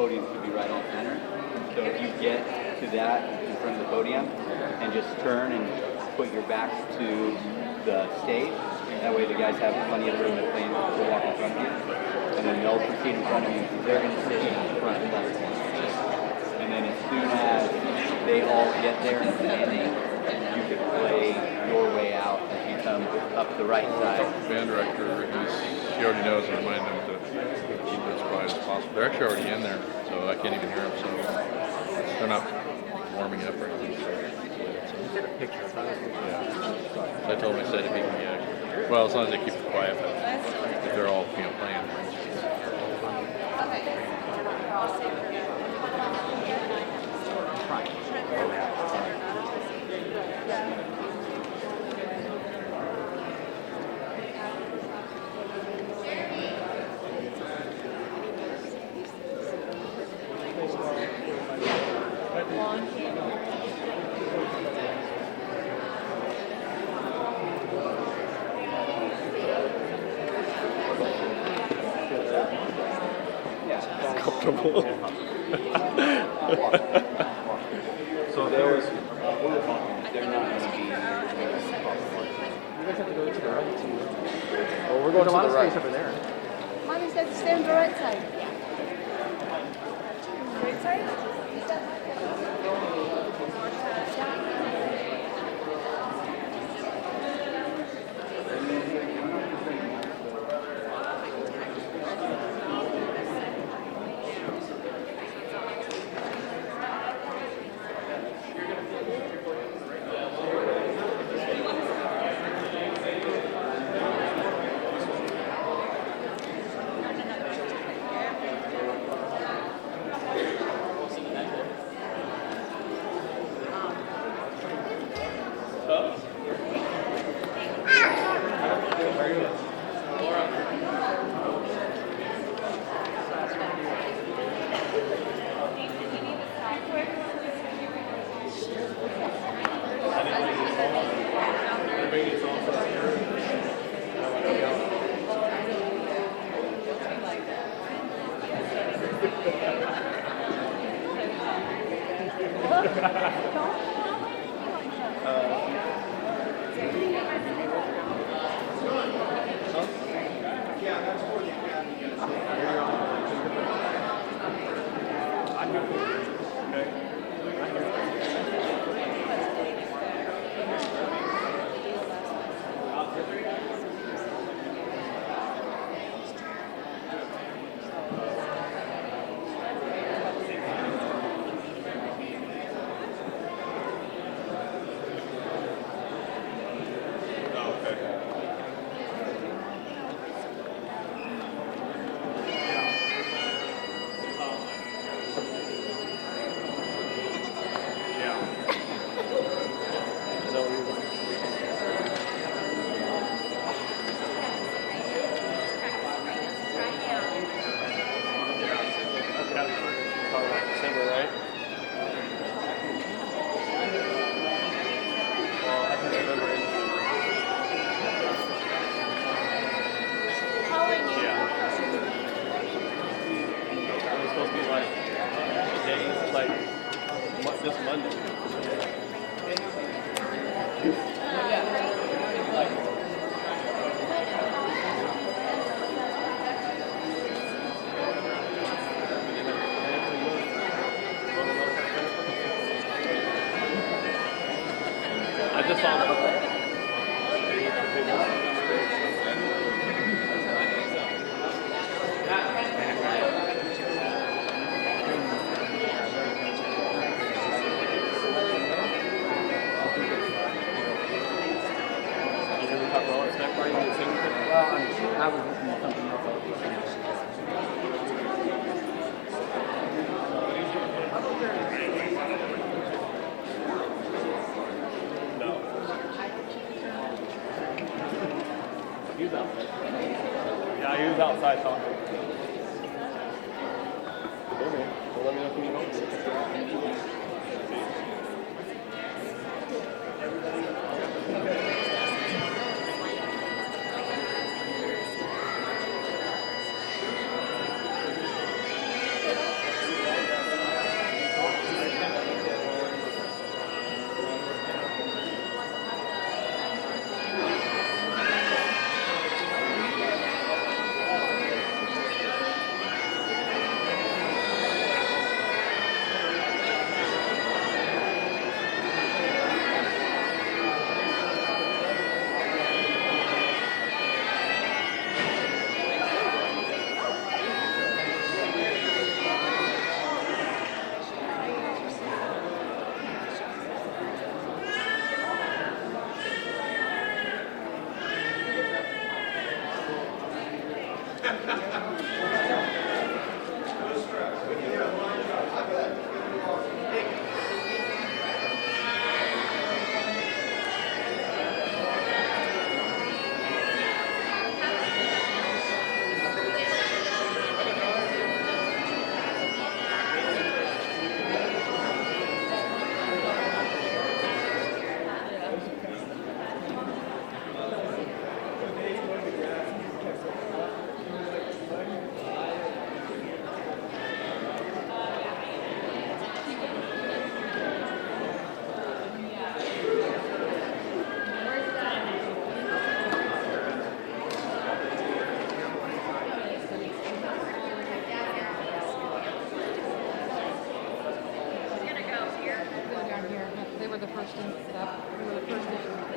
podium could be right on center. So if you get to that in front of the podium and just turn and put your back to the stage, that way the guys have plenty of room to walk in front of you. And then they'll proceed in front of you. They're going to sit in front left. And then as soon as they all get there and standing, you can play your way out as you come up the right side. Band director, she already knows, and remind them to keep it as quiet as possible. They're actually already in there, so I can't even hear them. So they're not warming up or anything. Yeah. So I told them, I said, if you can, well, as long as they keep it quiet, but if they're all, playing. Comfortable. So they're not going to be. You guys have to go to the right too. Well, we're going to the right over there. Mine is to stay on the right side. Right side? This Monday. I just saw it. I was looking at something else. No. He was outside. Yeah, he was outside talking. Okay. Well, let me know if you need help. first in step. We're the first in.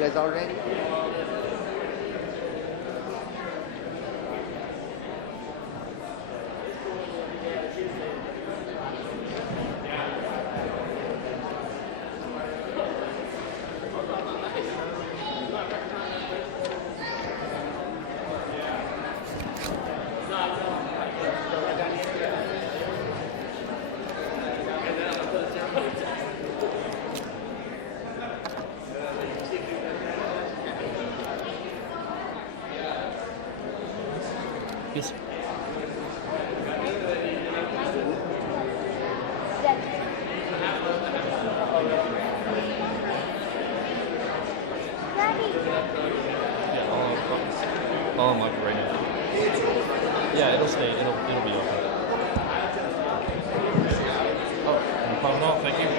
You guys all ready? Yes. Yeah, I'll unlock it right now. Yeah, it'll stay. It'll be open. Oh, no problem at all. Thank you.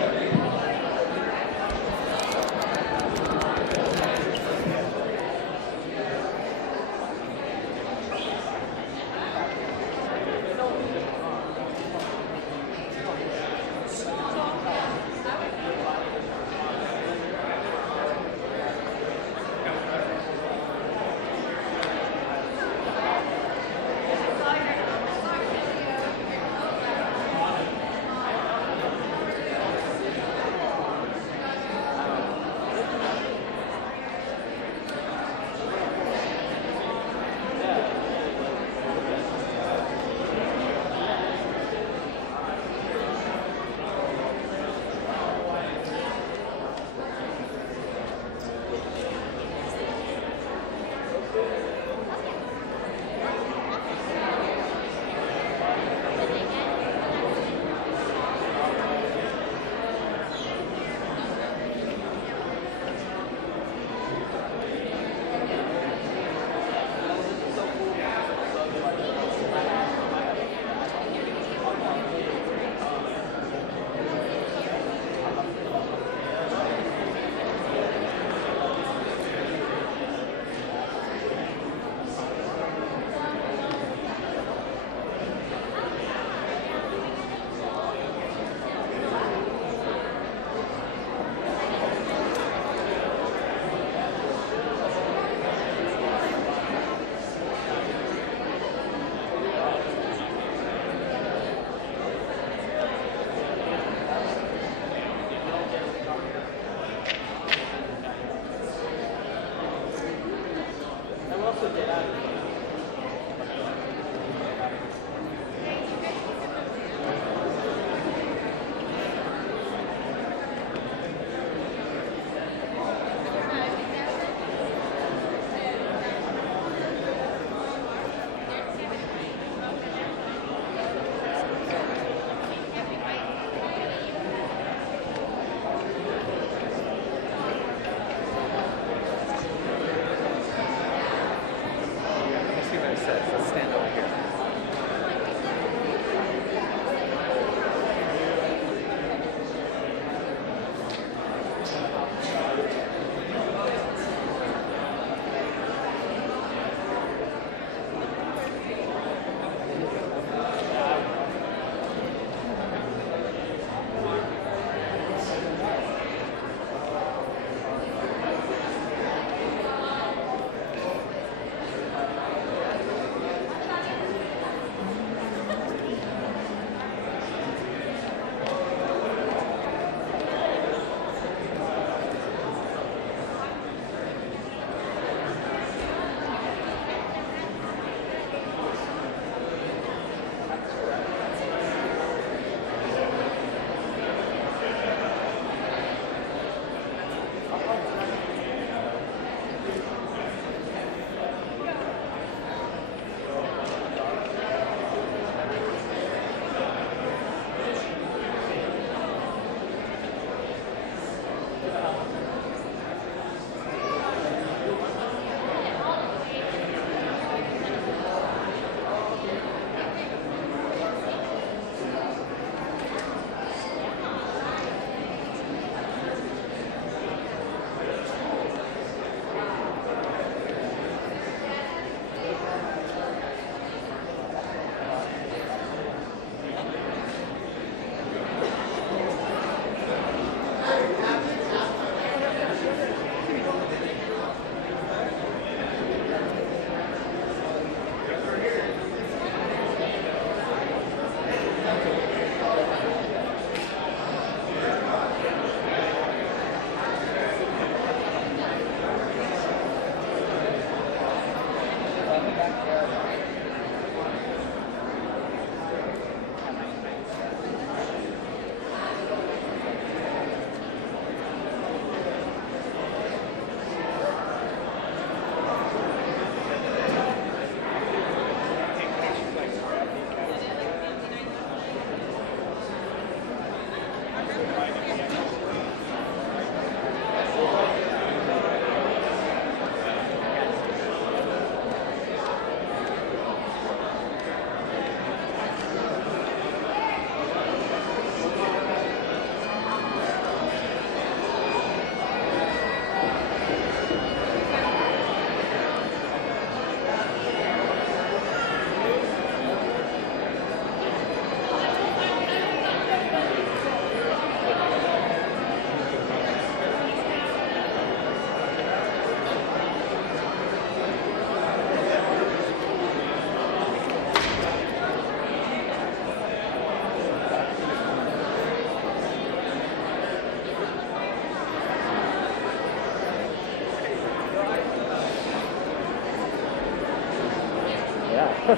Yeah.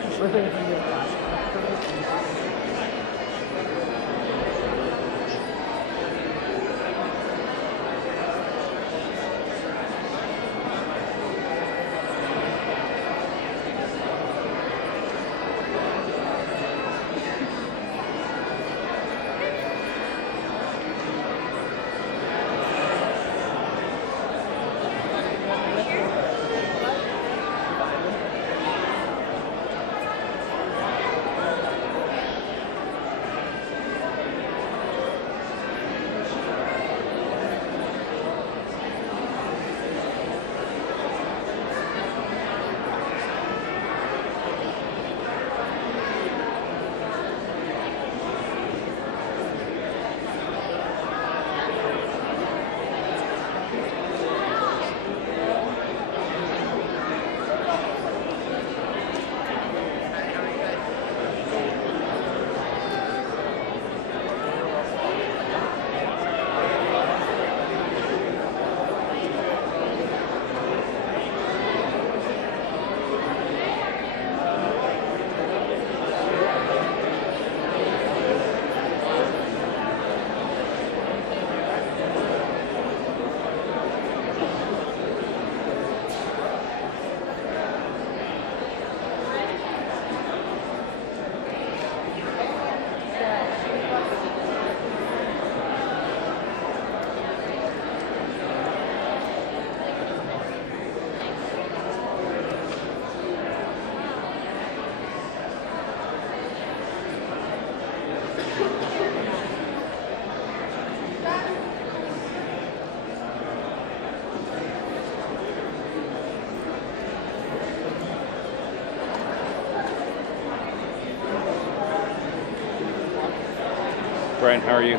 Brian, how are you?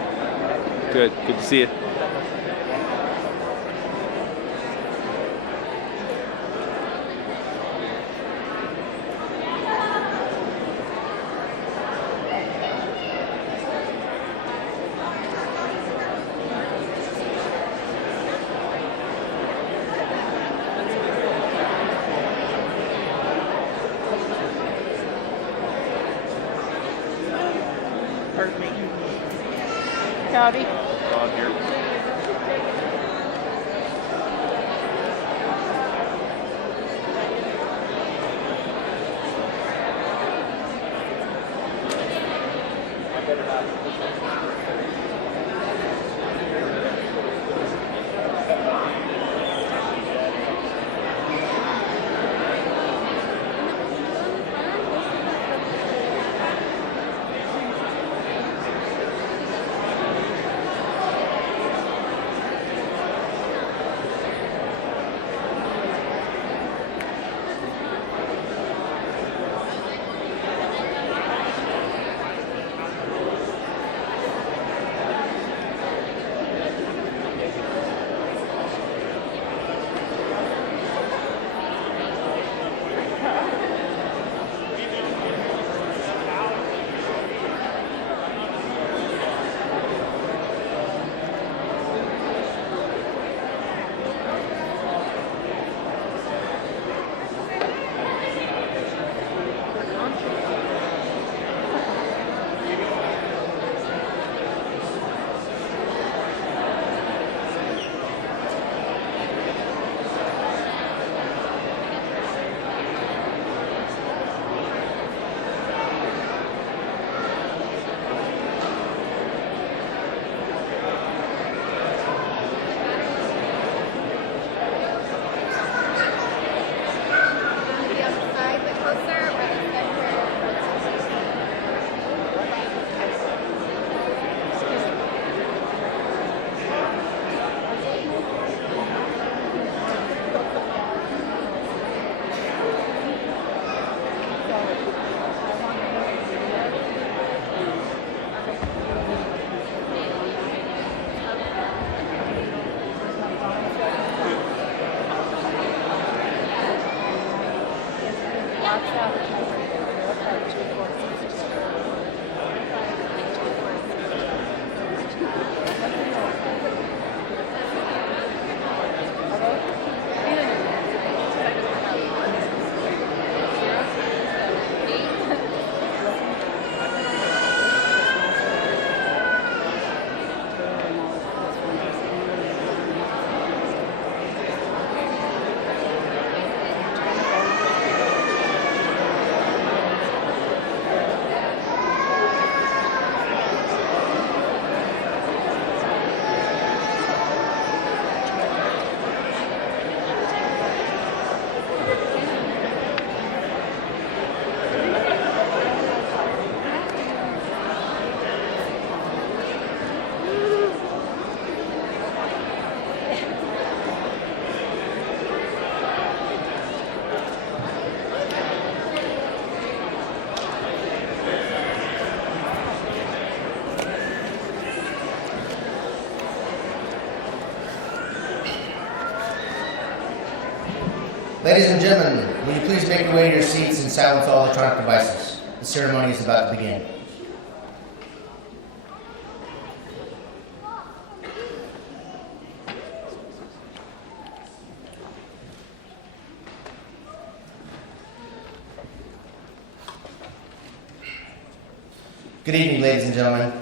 Good. Good to see you. Howdy. On here. Ladies and gentlemen, will you please make your way to your seats and silence all electronic devices? The ceremony is about to begin. Good evening, ladies and gentlemen.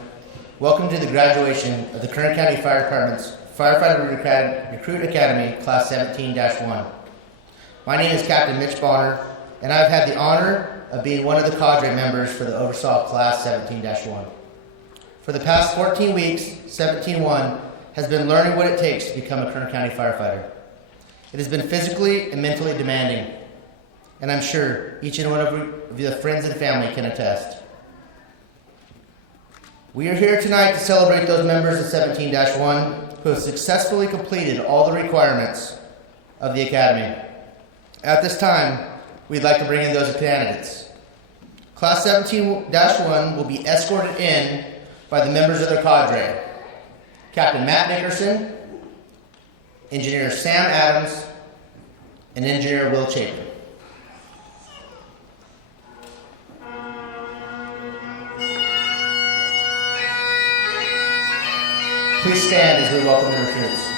Welcome to the graduation of the Kern County Fire Department's Firefighter Recruit Academy, Class 17-1. My name is Captain Mitch Bonner, and I've had the honor of being one of the Cadre members for the oversaw Class 17-1. For the past 14 weeks, 17-1 has been learning what it takes to become a Kern County firefighter. It has been physically and mentally demanding, and I'm sure each and one of you, the friends and family, can attest. We are here tonight to celebrate those members of 17-1 who have successfully completed all the requirements of the Academy. At this time, we'd like to bring in those candidates. Class 17-1 will be escorted in by the members of their cadre: Captain Matt Nickerson, Engineer Sam Adams, and Engineer Will Chapin. Please stand as we welcome the recruits.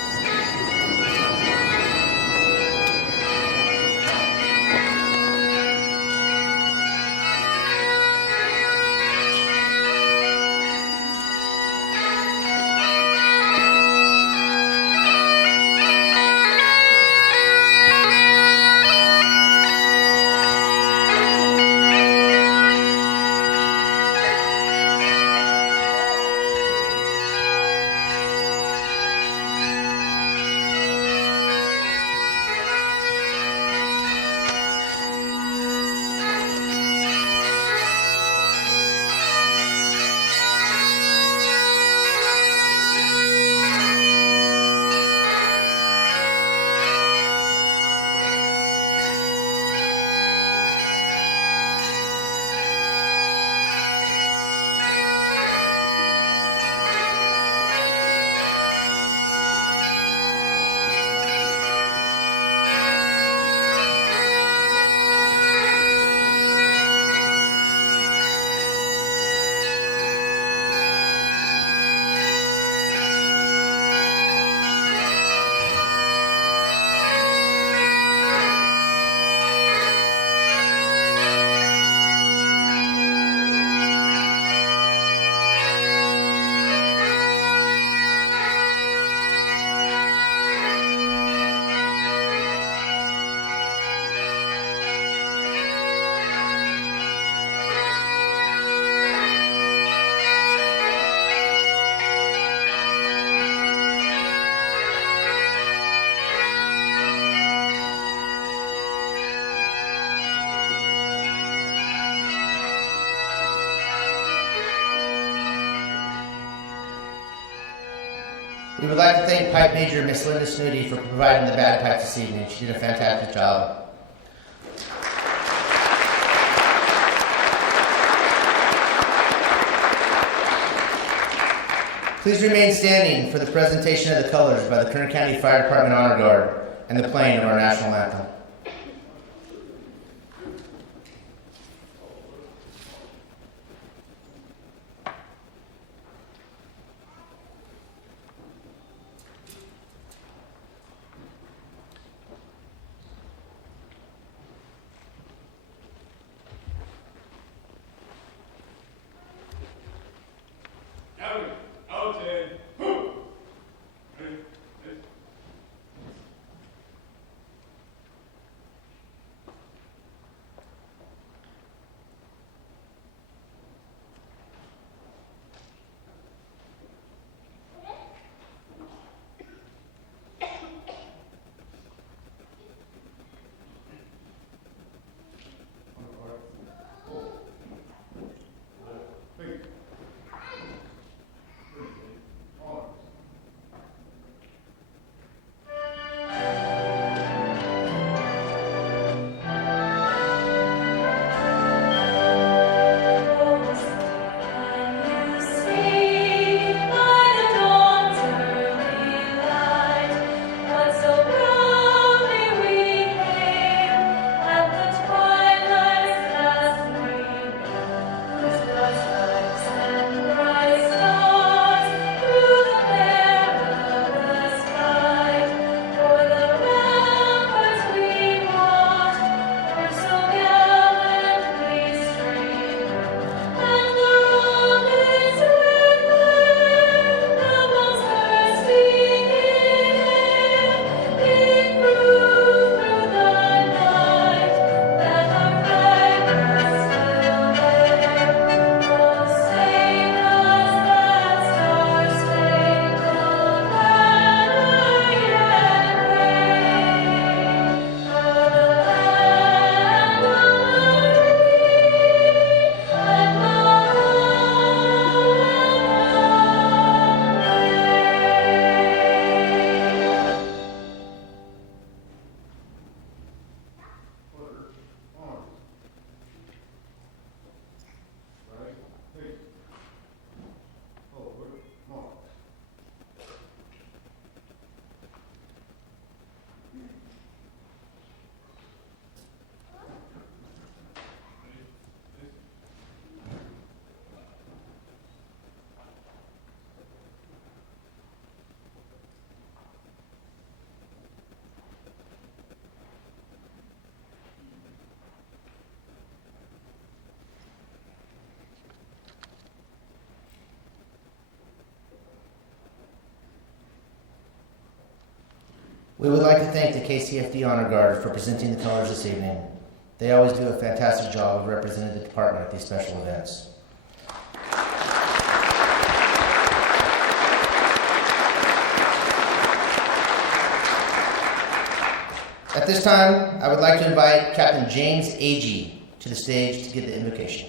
We would like to thank Pipe Major Miss Linda Snooty for providing the bagpipes this evening. She did a fantastic job. Please remain standing for the presentation of the colors by the Kern County Fire Department Honor Guard and the playing of our national anthem. We would like to thank the KCFD Honor Guard for presenting the colors this evening. They always do a fantastic job of representing the department at these special events. At this time, I would like to invite Captain James Agee to the stage to give the invocation.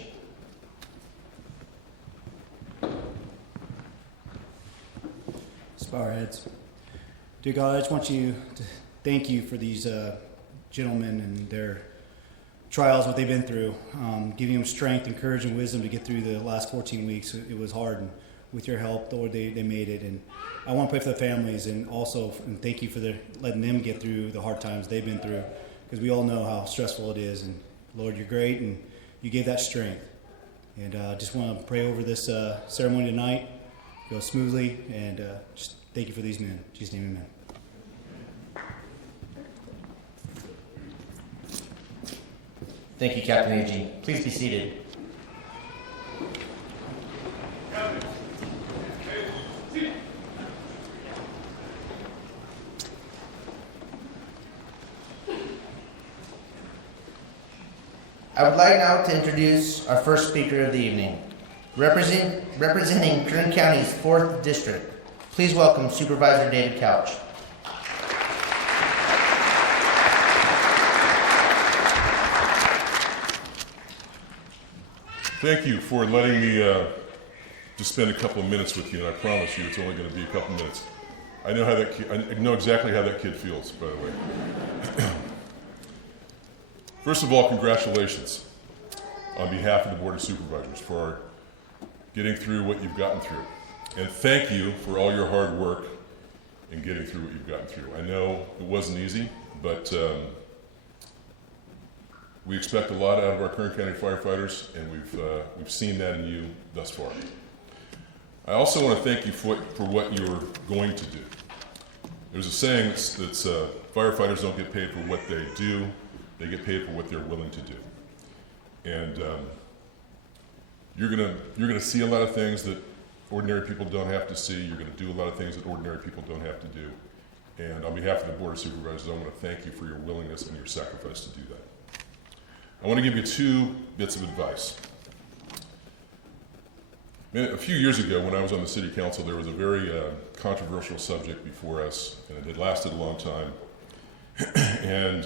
Bow our heads. Dear God, I just want to thank you for these gentlemen and their trials, what they've been through, giving them strength and courage and wisdom to get through the last 14 weeks. It was hard, and with your help, Lord, they made it. And I want to pray for the families and also and thank you for letting them get through the hard times they've been through, because we all know how stressful it is. And Lord, you're great, and you gave that strength. And I just want to pray over this ceremony tonight, go smoothly, and just thank you for these men. In Jesus' name, amen. Thank you, Captain Agee. Please be seated. I would like now to introduce our first speaker of the evening. Representing Kern County's 4th District, please welcome Supervisor David Couch. Thank you for letting me just spend a couple of minutes with you, and I promise you it's only going to be a couple minutes. I know exactly how that kid feels, by the way. First of all, congratulations on behalf of the Board of Supervisors for getting through what you've gotten through. And thank you for all your hard work in getting through what you've gotten through. I know it wasn't easy, but we expect a lot out of our Kern County firefighters, and we've seen that in you thus far. I also want to thank you for what you're going to do. There's a saying that's firefighters don't get paid for what they do, they get paid for what they're willing to do. And you're gonna see a lot of things that ordinary people don't have to see. You're gonna do a lot of things that ordinary people don't have to do. And on behalf of the Board of Supervisors, I want to thank you for your willingness and your sacrifice to do that. I want to give you 2 bits of advice. A few years ago, when I was on the City Council, there was a very controversial subject before us, and it had lasted a long time. And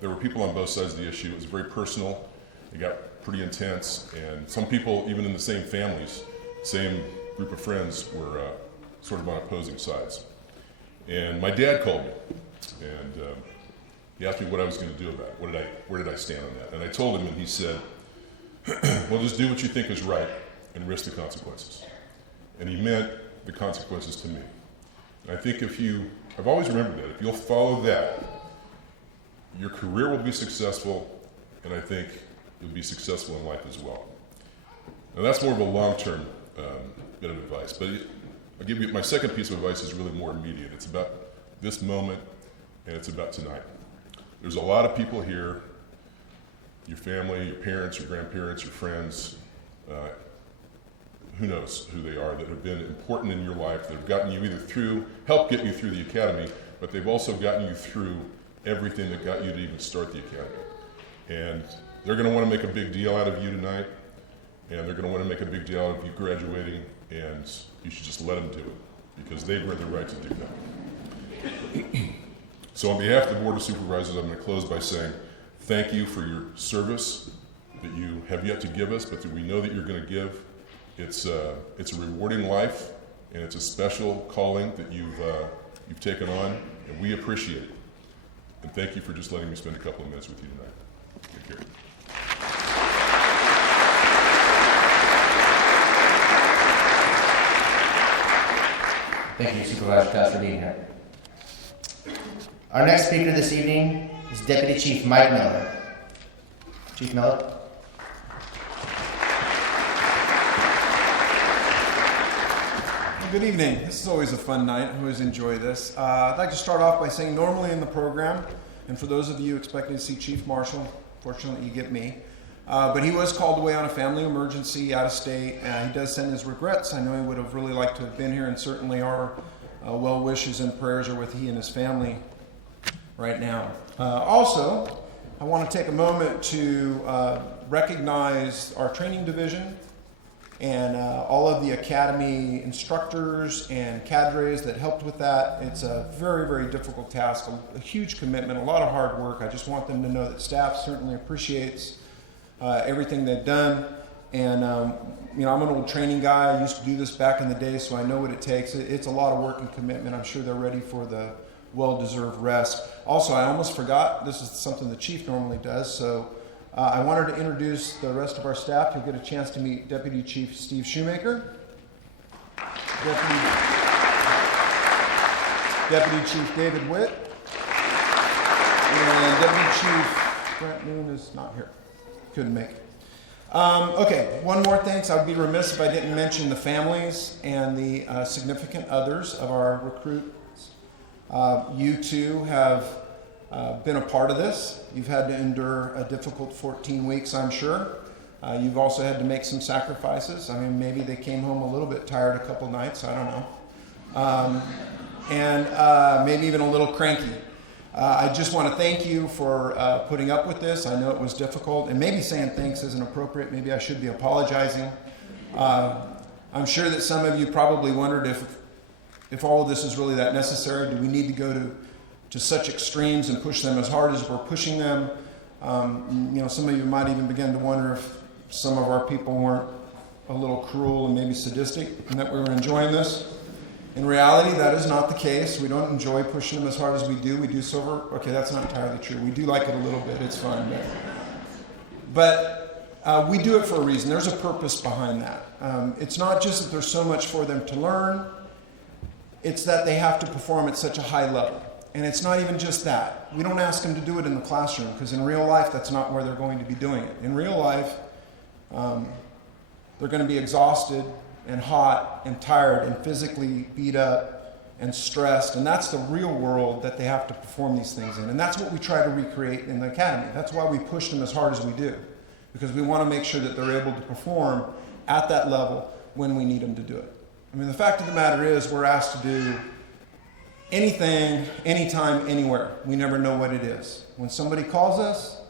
there were people on both sides of the issue. It was very personal. It got pretty intense, and some people, even in the same families, same group of friends, were sort of on opposing sides. And my dad called me, and he asked me what I was going to do about it. Where did I stand on that? And I told him, and he said, well, just do what you think is right and risk the consequences. And he meant the consequences to me. And I think I've always remembered that, if you'll follow that, your career will be successful, and I think you'll be successful in life as well. Now that's more of a long-term bit of advice, but I'll give you my second piece of advice is really more immediate. It's about this moment, and it's about tonight. There's a lot of people here, your family, your parents, your grandparents, your friends, who knows who they are, that have been important in your life, that have gotten you helped get you through the academy, but they've also gotten you through everything that got you to even start the academy. And they're going to want to make a big deal out of you tonight, and they're going to want to make a big deal out of you graduating, and you should just let them do it, because they've earned the right to do that. So on behalf of the Board of Supervisors, I'm going to close by saying thank you for your service that you have yet to give us, but that we know that you're going to give. It's a rewarding life, and it's a special calling that you've taken on, and we appreciate it. And thank you for just letting me spend a couple of minutes with you tonight. Take care. Thank you, Supervisor Couch, for being here. Our next speaker this evening is Deputy Chief Mike Miller. Chief Miller. Good evening. This is always a fun night. I always enjoy this. I'd like to start off by saying normally in the program, and for those of you expecting to see Chief Marshall, fortunately you get me, but he was called away on a family emergency out of state, and he does send his regrets. I know he would have really liked to have been here, and certainly our well wishes and prayers are with he and his family right now. Also, I want to take a moment to recognize our training division and all of the academy instructors and cadres that helped with that. It's a very, very difficult task, a huge commitment, a lot of hard work. I just want them to know that staff certainly appreciates everything they've done. And I'm an old training guy. I used to do this back in the day, so I know what it takes. It's a lot of work and commitment. I'm sure they're ready for the well-deserved rest. Also, I almost forgot, this is something the chief normally does, so I wanted to introduce the rest of our staff. You'll get a chance to meet Deputy Chief Steve Shoemaker, Deputy Chief David Witt, and Deputy Chief Brent Moon is not here. Couldn't make it. Okay, one more thing. So I would be remiss if I didn't mention the families and the significant others of our recruits. You too have been a part of this. You've had to endure a difficult 14 weeks, I'm sure. You've also had to make some sacrifices. I mean, maybe they came home a little bit tired a couple nights, I don't know. And maybe even a little cranky. I just want to thank you for putting up with this. I know it was difficult, and maybe saying thanks isn't appropriate. Maybe I should be apologizing. I'm sure that some of you probably wondered if all of this is really that necessary. Do we need to go to such extremes and push them as hard as we're pushing them? Some of you might even begin to wonder if some of our people weren't a little cruel and maybe sadistic and that we were enjoying this. In reality, that is not the case. We don't enjoy pushing them as hard as we do. We do so okay, that's not entirely true. We do like it a little bit. It's fun. But we do it for a reason. There's a purpose behind that. It's not just that there's so much for them to learn. It's that they have to perform at such a high level. And it's not even just that. We don't ask them to do it in the classroom, because in real life, that's not where they're going to be doing it. In real life, they're going to be exhausted and hot and tired and physically beat up and stressed. And that's the real world that they have to perform these things in. And that's what we try to recreate in the academy. That's why we push them as hard as we do, because we want to make sure that they're able to perform at that level when we need them to do it. I mean, the fact of the matter is we're asked to do anything, anytime, anywhere. We never know what it is. When somebody calls us,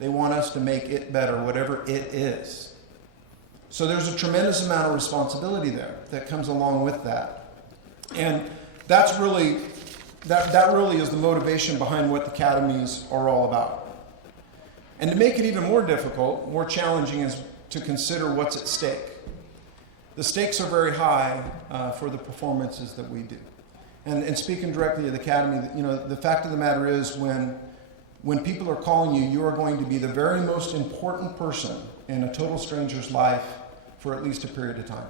they want us to make it better, whatever it is. So there's a tremendous amount of responsibility there that comes along with that. And that's really, that really is the motivation behind what the academies are all about. And to make it even more difficult, more challenging, is to consider what's at stake. The stakes are very high for the performances that we do. And speaking directly to the academy, the fact of the matter is when people are calling you, you are going to be the very most important person in a total stranger's life for at least a period of time.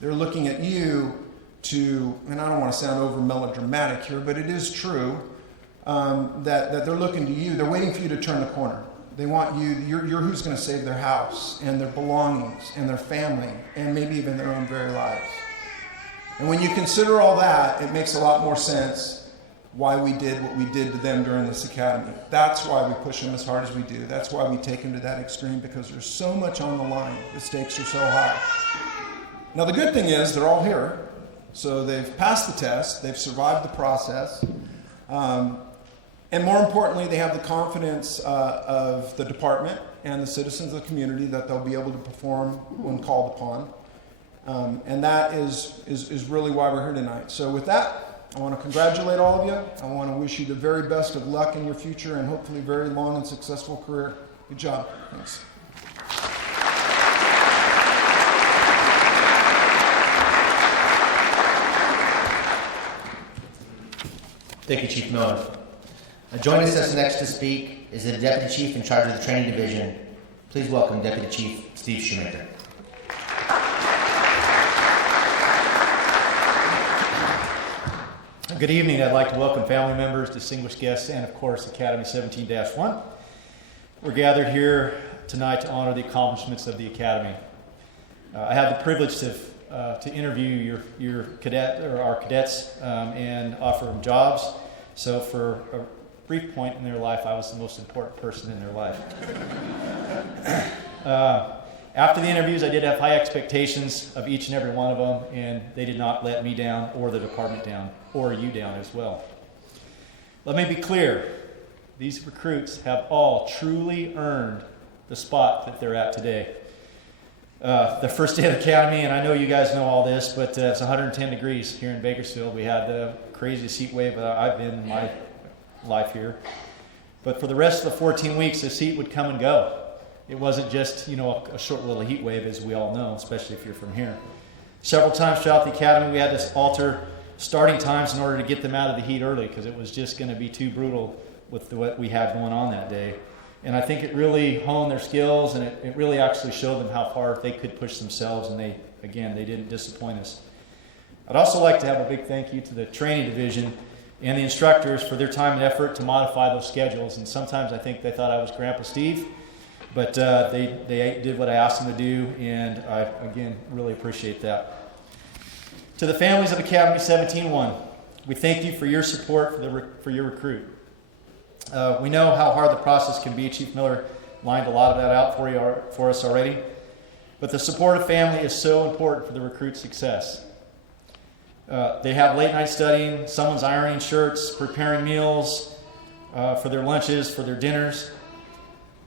They're looking at you to, and I don't want to sound over melodramatic here, but it is true, that they're looking to you. They're waiting for you to turn the corner. They want you, you're who's going to save their house and their belongings and their family and maybe even their own very lives. And when you consider all that, it makes a lot more sense why we did what we did to them during this academy. That's why we push them as hard as we do. That's why we take them to that extreme, because there's so much on the line. The stakes are so high. Now, the good thing is they're all here. So they've passed the test. They've survived the process. And more importantly, they have the confidence of the department and the citizens of the community that they'll be able to perform when called upon. And that is really why we're here tonight. So with that, I want to congratulate all of you. I want to wish you the very best of luck in your future and hopefully very long and successful career. Good job. Thanks. Thank you, Chief Miller. Joining us next to speak is the Deputy Chief in charge of the Training Division. Please welcome Deputy Chief Steve Shoemaker. Good evening. I'd like to welcome family members, distinguished guests, and of course Academy 17-1. We're gathered here tonight to honor the accomplishments of the Academy. I have the privilege to interview your cadet or our cadets and offer them jobs. So for a brief point in their life, I was the most important person in their life. After the interviews, I did have high expectations of each and every one of them, and they did not let me down or the department down, or you down as well. Let me be clear. These recruits have all truly earned the spot that they're at today. The first day of the academy, and I know you guys know all this, but it's 110 degrees here in Bakersfield. We had the craziest heat wave I've been in my life here. But for the rest of the 14 weeks, this heat would come and go. It wasn't just, a short little heat wave, as we all know, especially if you're from here. Several times throughout the academy, we had to alter starting times in order to get them out of the heat early, because it was just going to be too brutal with what we had going on that day. And I think it really honed their skills, and it really actually showed them how far they could push themselves, and they didn't disappoint us. I'd also like to have a big thank you to the training division and the instructors for their time and effort to modify those schedules. And sometimes I think they thought I was Grandpa Steve, but they did what I asked them to do, and I, again, really appreciate that. To the families of Academy 17-1, we thank you for your support for your recruit. We know how hard the process can be. Chief Miller lined a lot of that out for us already. But the support of family is so important for the recruit's success. They have late night studying, someone's ironing shirts, preparing meals for their lunches, for their dinners.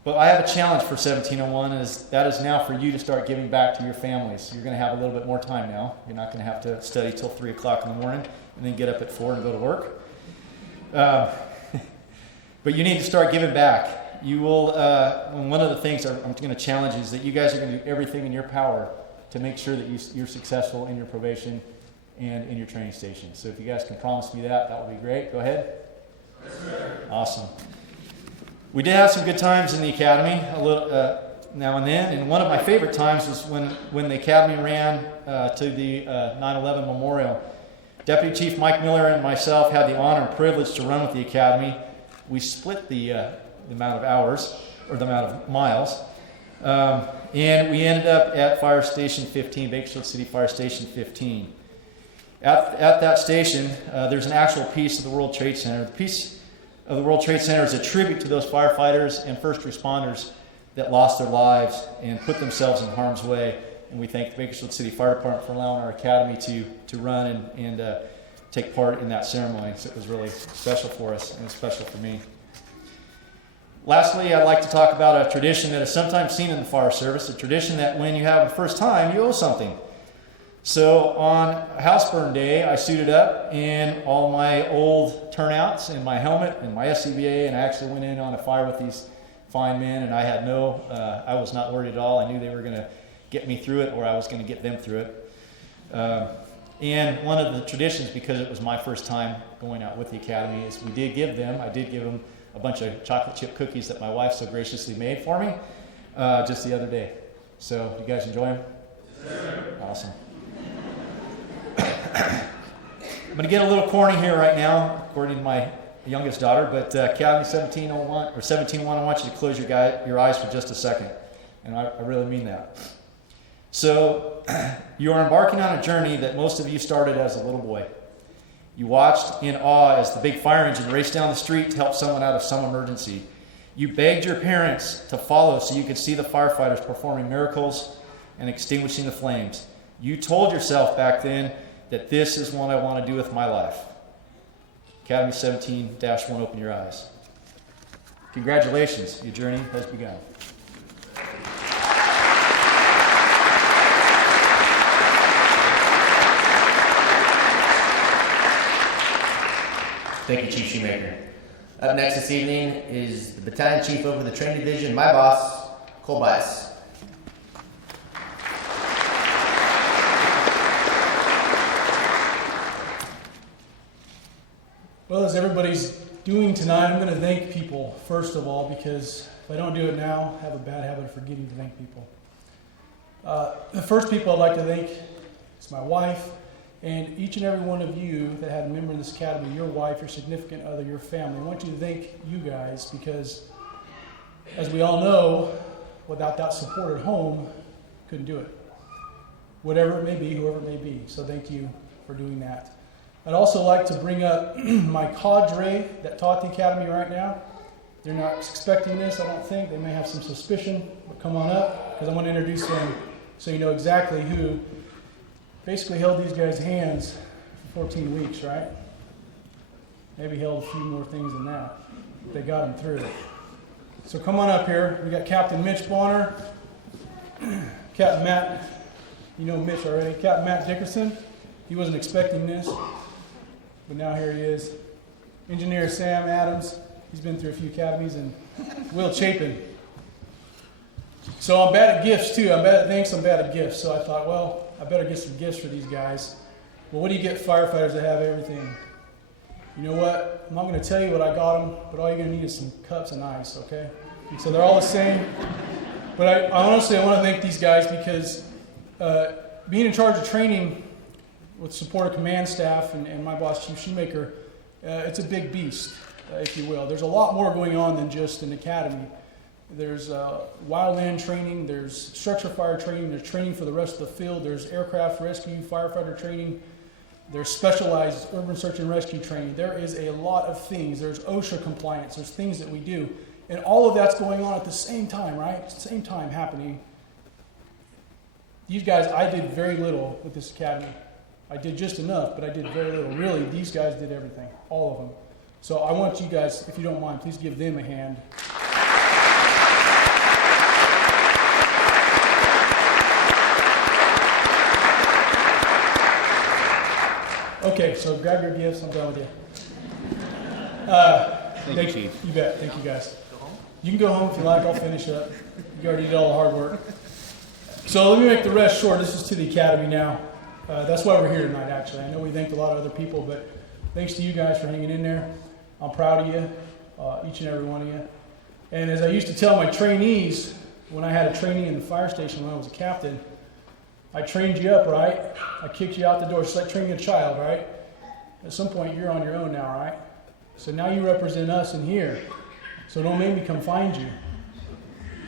But I have a challenge for 1701, and that is now for you to start giving back to your families. You're going to have a little bit more time now. You're not going to have to study till 3 o'clock in the morning and then get up at 4 and go to work. But you need to start giving back. You will, one of the things I'm going to challenge is that you guys are going to do everything in your power to make sure that you're successful in your probation and in your training station. So if you guys can promise me that would be great. Go ahead. Yes, sir. Awesome. We did have some good times in the academy, a little now and then, and one of my favorite times was when the academy ran to the 9/11 memorial. Deputy Chief Mike Miller and myself had the honor and privilege to run with the academy. We split the amount of hours, or the amount of miles, and we ended up at Fire Station 15, Bakersfield City Fire Station 15. At that station, there's an actual piece of the World Trade Center. The piece of the World Trade Center is a tribute to those firefighters and first responders that lost their lives and put themselves in harm's way. And we thank the Bakersfield City Fire Department for allowing our academy to run and take part in that ceremony. So it was really special for us, and special for me. Lastly, I'd like to talk about a tradition that is sometimes seen in the fire service, a tradition that when you have a first time, you owe something. So on house burn day, I suited up in all my old turnouts and my helmet and my SCBA, and I actually went in on a fire with these fine men, and I was not worried at all. I knew they were going to get me through it, or I was going to get them through it. And one of the traditions, because it was my first time going out with the academy, is I did give them a bunch of chocolate chip cookies that my wife so graciously made for me just the other day. So, you guys enjoy them? Yes. Awesome. I'm going to get a little corny here right now, according to my youngest daughter, but Academy 17-1, I want you to close your eyes for just a second. And I really mean that. So, you are embarking on a journey that most of you started as a little boy. You watched in awe as the big fire engine raced down the street to help someone out of some emergency. You begged your parents to follow so you could see the firefighters performing miracles and extinguishing the flames. You told yourself back then that this is what I want to do with my life. Academy 17-1, open your eyes. Congratulations, your journey has begun. Thank you, Chief Shoemaker. Up next this evening is the Battalion Chief over the Training Division, my boss, Cole Bias. Well, as everybody's doing tonight, I'm going to thank people, first of all, because if I don't do it now, I have a bad habit of forgetting to thank people. The first people I'd like to thank is my wife, and each and every one of you that had a member in this academy, your wife, your significant other, your family. I want you to thank you guys because, as we all know, without that support at home, couldn't do it. Whatever it may be, whoever it may be. So thank you for doing that. I'd also like to bring up my cadre that taught the academy right now. They're not expecting this, I don't think. They may have some suspicion, but come on up, because I want to introduce them so you know exactly who basically held these guys' hands for 14 weeks, right? Maybe held a few more things than that. They got him through. So come on up here. We got Captain Mitch Bonner, Captain Matt, you know Mitch already, Captain Matt Dickerson. He wasn't expecting this, but now here he is. Engineer Sam Adams, he's been through a few academies, and Will Chapin. So I'm bad at gifts too. I'm bad at thanks, I'm bad at gifts. So I thought, well, I better get some gifts for these guys. Well, what do you get firefighters that have everything? You know what? I'm not going to tell you what I got them, but all you're going to need is some cups and ice, okay? So they're all the same. But I honestly, I want to thank these guys because being in charge of training with support of command staff and my boss, Chief Shoemaker, it's a big beast, if you will. There's a lot more going on than just an academy. There's wildland training, there's structure fire training, there's training for the rest of the field, there's aircraft rescue, firefighter training, there's specialized urban search and rescue training. There is a lot of things. There's OSHA compliance, there's things that we do. And all of that's going on at the same time, right? Same time happening. These guys, I did very little with this academy. I did just enough, but I did very little. Really, these guys did everything, all of them. So I want you guys, if you don't mind, please give them a hand. Okay, so grab your gifts. I'm done with you. Thank you, Chief. You bet. Thank you, guys. You can go home if you like. I'll finish up. You already did all the hard work. So let me make the rest short. This is to the academy now. That's why we're here tonight, actually. I know we thanked a lot of other people, but thanks to you guys for hanging in there. I'm proud of you, each and every one of you. And as I used to tell my trainees, when I had a trainee in the fire station when I was a captain, I trained you up, right? I kicked you out the door. It's like training a child, right? At some point, you're on your own now, right? So now you represent us in here. So don't make me come find you,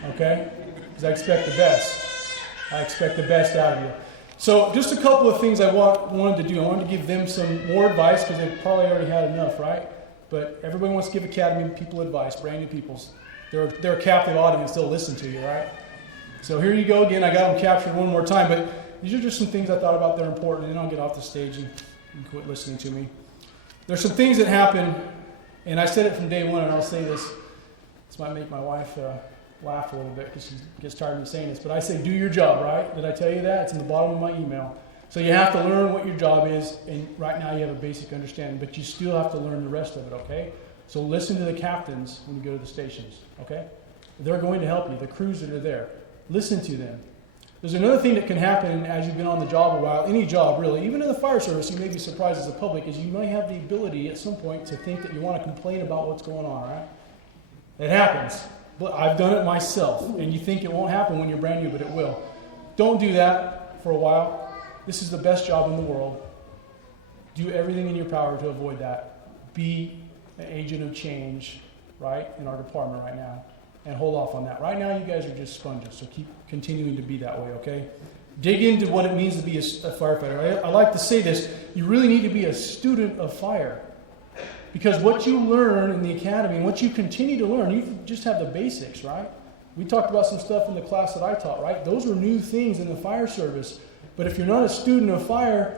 okay? Because I expect the best. I expect the best out of you. So just a couple of things I wanted to do. I wanted to give them some more advice because they've probably already had enough, right? But everybody wants to give academy people advice, brand new peoples. They're a captive audience. They'll listen to you, right? So here you go again. I got them captured one more time, but these are just some things I thought about that are important, and then I'll get off the stage and quit listening to me. There's some things that happen, and I said it from day one, and I'll say this. This might make my wife laugh a little bit because she gets tired of me saying this, but I say do your job, right? Did I tell you that? It's in the bottom of my email. So you have to learn what your job is, and right now you have a basic understanding, but you still have to learn the rest of it, okay? So listen to the captains when you go to the stations, okay? They're going to help you, the crews that are there. Listen to them. There's another thing that can happen as you've been on the job a while, any job really, even in the fire service, you may be surprised as a public, is you may have the ability at some point to think that you want to complain about what's going on, right? It happens. But I've done it myself, and you think it won't happen when you're brand new, but it will. Don't do that for a while. This is the best job in the world. Do everything in your power to avoid that. Be an agent of change, right, in our department right now. And hold off on that. Right now, you guys are just sponges, so keep continuing to be that way, okay? Dig into what it means to be a firefighter. I like to say this. You really need to be a student of fire. Because what you learn in the academy, and what you continue to learn, you just have the basics, right? We talked about some stuff in the class that I taught, right? Those are new things in the fire service. But if you're not a student of fire,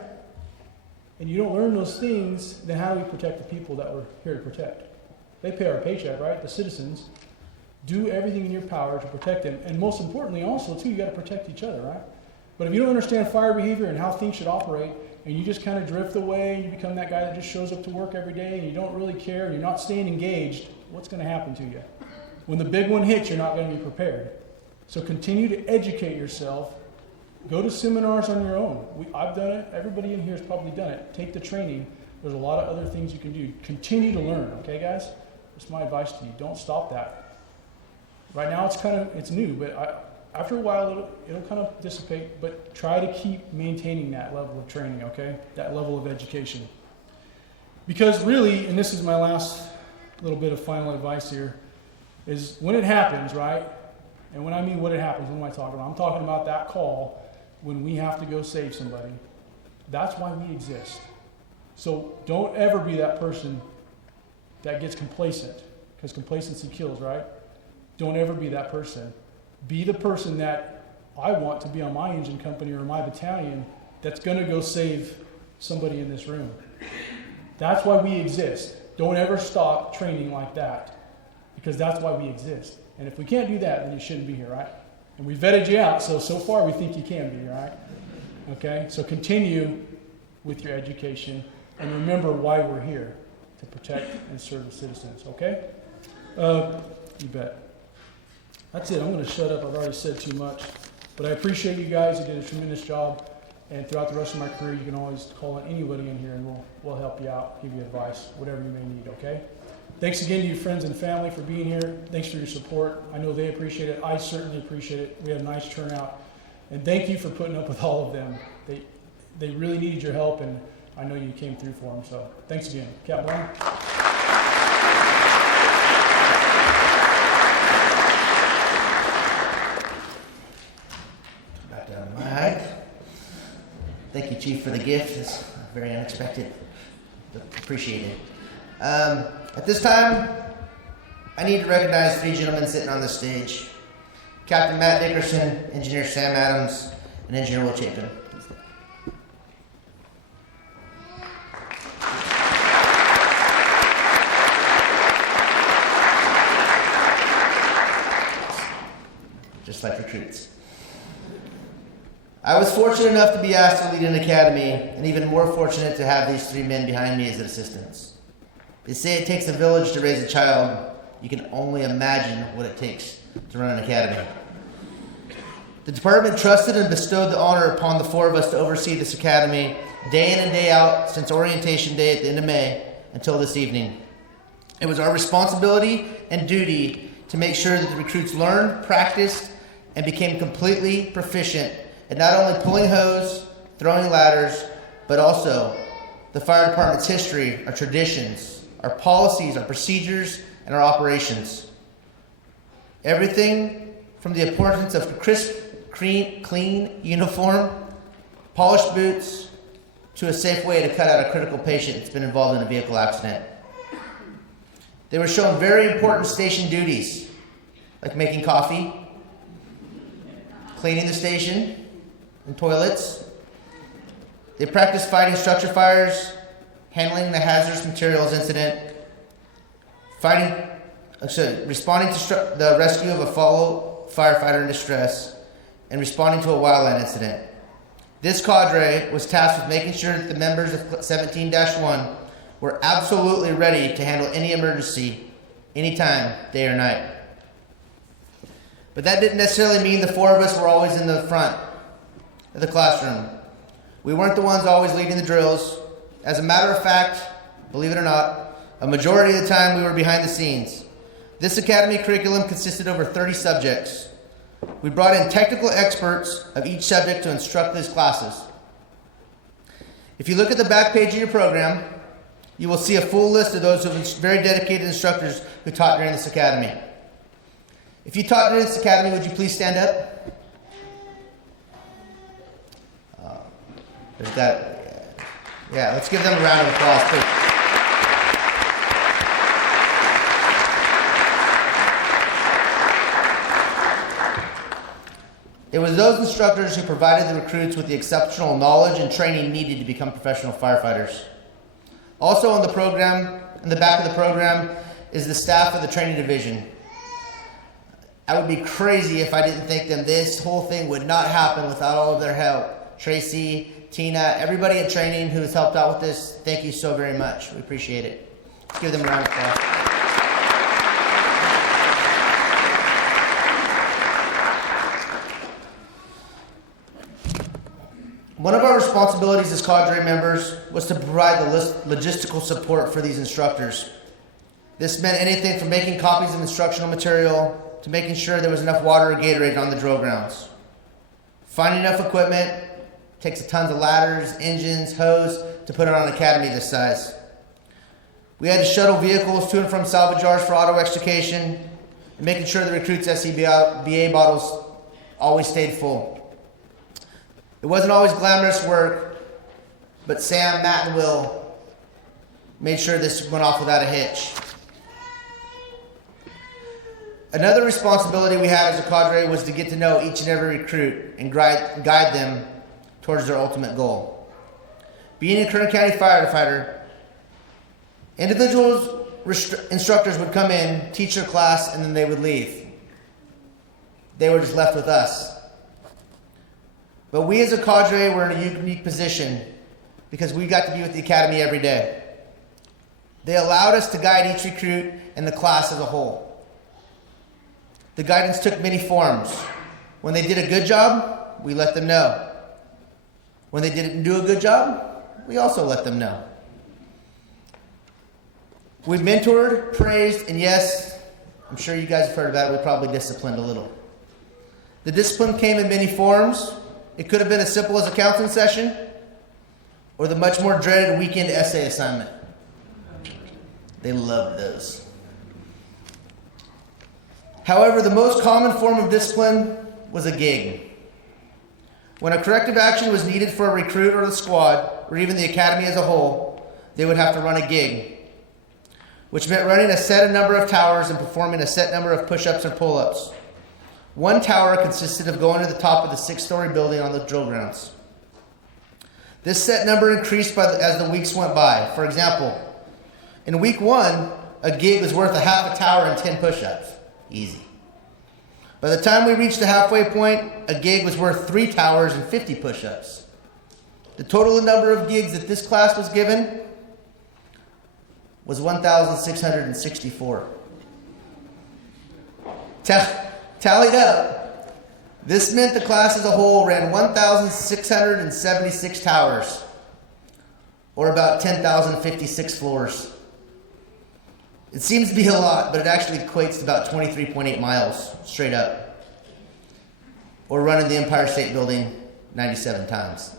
and you don't learn those things, then how do we protect the people that we're here to protect? They pay our paycheck, right? The citizens. Do everything in your power to protect them. And most importantly also, too, you got to protect each other, right? But if you don't understand fire behavior and how things should operate, and you just kind of drift away, and you become that guy that just shows up to work every day, and you don't really care, and you're not staying engaged, what's going to happen to you? When the big one hits, you're not going to be prepared. So continue to educate yourself. Go to seminars on your own. I've done it. Everybody in here has probably done it. Take the training. There's a lot of other things you can do. Continue to learn, okay, guys? That's my advice to you. Don't stop that. Right now it's new, but after a while it'll kind of dissipate, but try to keep maintaining that level of training, okay? That level of education. Because really, and this is my last little bit of final advice here, is when it happens, right? And when I mean when it happens, what am I talking about? I'm talking about that call when we have to go save somebody. That's why we exist. So don't ever be that person that gets complacent, because complacency kills, right? Don't ever be that person. Be the person that I want to be on my engine company or my battalion that's going to go save somebody in this room. That's why we exist. don't ever stop training like that, because that's why we exist. And if we can't do that, then you shouldn't be here, right? And we vetted you out, so far we think you can be, right? Okay, so continue with your education and remember why we're here, to protect and serve the citizens, okay? You bet. That's it. I'm going to shut up. I've already said too much. But I appreciate you guys. You did a tremendous job. And throughout the rest of my career, you can always call on anybody in here, and we'll help you out, give you advice, whatever you may need, okay? Thanks again to you friends and family for being here. Thanks for your support. I know they appreciate it. I certainly appreciate it. We had a nice turnout. And thank you for putting up with all of them. They really needed your help, and I know you came through for them. So thanks again. Cap Brown. Back down to my height. Thank you, Chief, for the gift. It's very unexpected. Appreciate it. At this time, I need to recognize three gentlemen sitting on the stage. Captain Matt Dickerson, Engineer Sam Adams, and Engineer Will Chapin. Just like recruits. I was fortunate enough to be asked to lead an academy, and even more fortunate to have these three men behind me as assistants. They say it takes a village to raise a child. You can only imagine what it takes to run an academy. The department trusted and bestowed the honor upon the four of us to oversee this academy day in and day out since orientation day at the end of May until this evening. It was our responsibility and duty to make sure that the recruits learned, practiced, and became completely proficient at not only pulling hose, throwing ladders, but also the fire department's history, our traditions, our policies, our procedures, and our operations. Everything from the importance of a crisp, clean uniform, polished boots, to a safe way to cut out a critical patient that's been involved in a vehicle accident. They were shown very important station duties, like making coffee, cleaning the station and toilets. They practiced fighting structure fires, handling the hazardous materials incident, responding to the rescue of a fellow firefighter in distress, and responding to a wildland incident. This cadre was tasked with making sure that the members of 17-1 were absolutely ready to handle any emergency, anytime, day or night. But that didn't necessarily mean the four of us were always in the front of the classroom. We weren't the ones always leading the drills. As a matter of fact, believe it or not, a majority of the time we were behind the scenes. This academy curriculum consisted of over 30 subjects. We brought in technical experts of each subject to instruct these classes. If you look at the back page of your program, you will see a full list of those very dedicated instructors who taught during this academy. If you taught during this academy, would you please stand up? Let's give them a round of applause, please. It was those instructors who provided the recruits with the exceptional knowledge and training needed to become professional firefighters. Also on the program, in the back of the program, is the staff of the training division. I would be crazy if I didn't thank them. This whole thing would not happen without all of their help. Tracy, Tina, everybody at training who has helped out with this, thank you so very much. We appreciate it. Let's give them a round of applause. One of our responsibilities as cadre members was to provide the logistical support for these instructors. This meant anything from making copies of instructional material to making sure there was enough water or Gatorade on the drill grounds. Finding enough equipment takes tons of ladders, engines, hose to put on an academy this size. We had to shuttle vehicles to and from salvage yards for auto extrication and making sure the recruits' SCBA bottles always stayed full. It wasn't always glamorous work, but Sam, Matt, and Will made sure this went off without a hitch. Another responsibility we had as a cadre was to get to know each and every recruit and guide them towards their ultimate goal. Being a Kern County firefighter Instructors would come in, teach their class, and then they would leave. They were just left with us. But we as a cadre were in a unique position because we got to be with the academy every day. They allowed us to guide each recruit and the class as a whole. The guidance took many forms. When they did a good job, we let them know. When they didn't do a good job, we also let them know. We mentored, praised, and yes, I'm sure you guys have heard about it, we probably disciplined a little. The discipline came in many forms. It could have been as simple as a counseling session or the much more dreaded weekend essay assignment. They loved those. However, the most common form of discipline was a gig. When a corrective action was needed for a recruit or the squad, or even the academy as a whole, they would have to run a gig, which meant running a set number of towers and performing a set number of push-ups or pull-ups. One tower consisted of going to the top of the 6-story building on the drill grounds. This set number increased as the weeks went by. For example, in week 1, a gig was worth a half a tower and 10 push-ups. Easy. By the time we reached the halfway point, a gig was worth 3 towers and 50 push-ups. The total number of gigs that this class was given was 1,664. Tallied up, this meant the class as a whole ran 1,676 towers, or about 10,056 floors. It seems to be a lot, but it actually equates to about 23.8 miles straight up, or running the Empire State Building 97 times.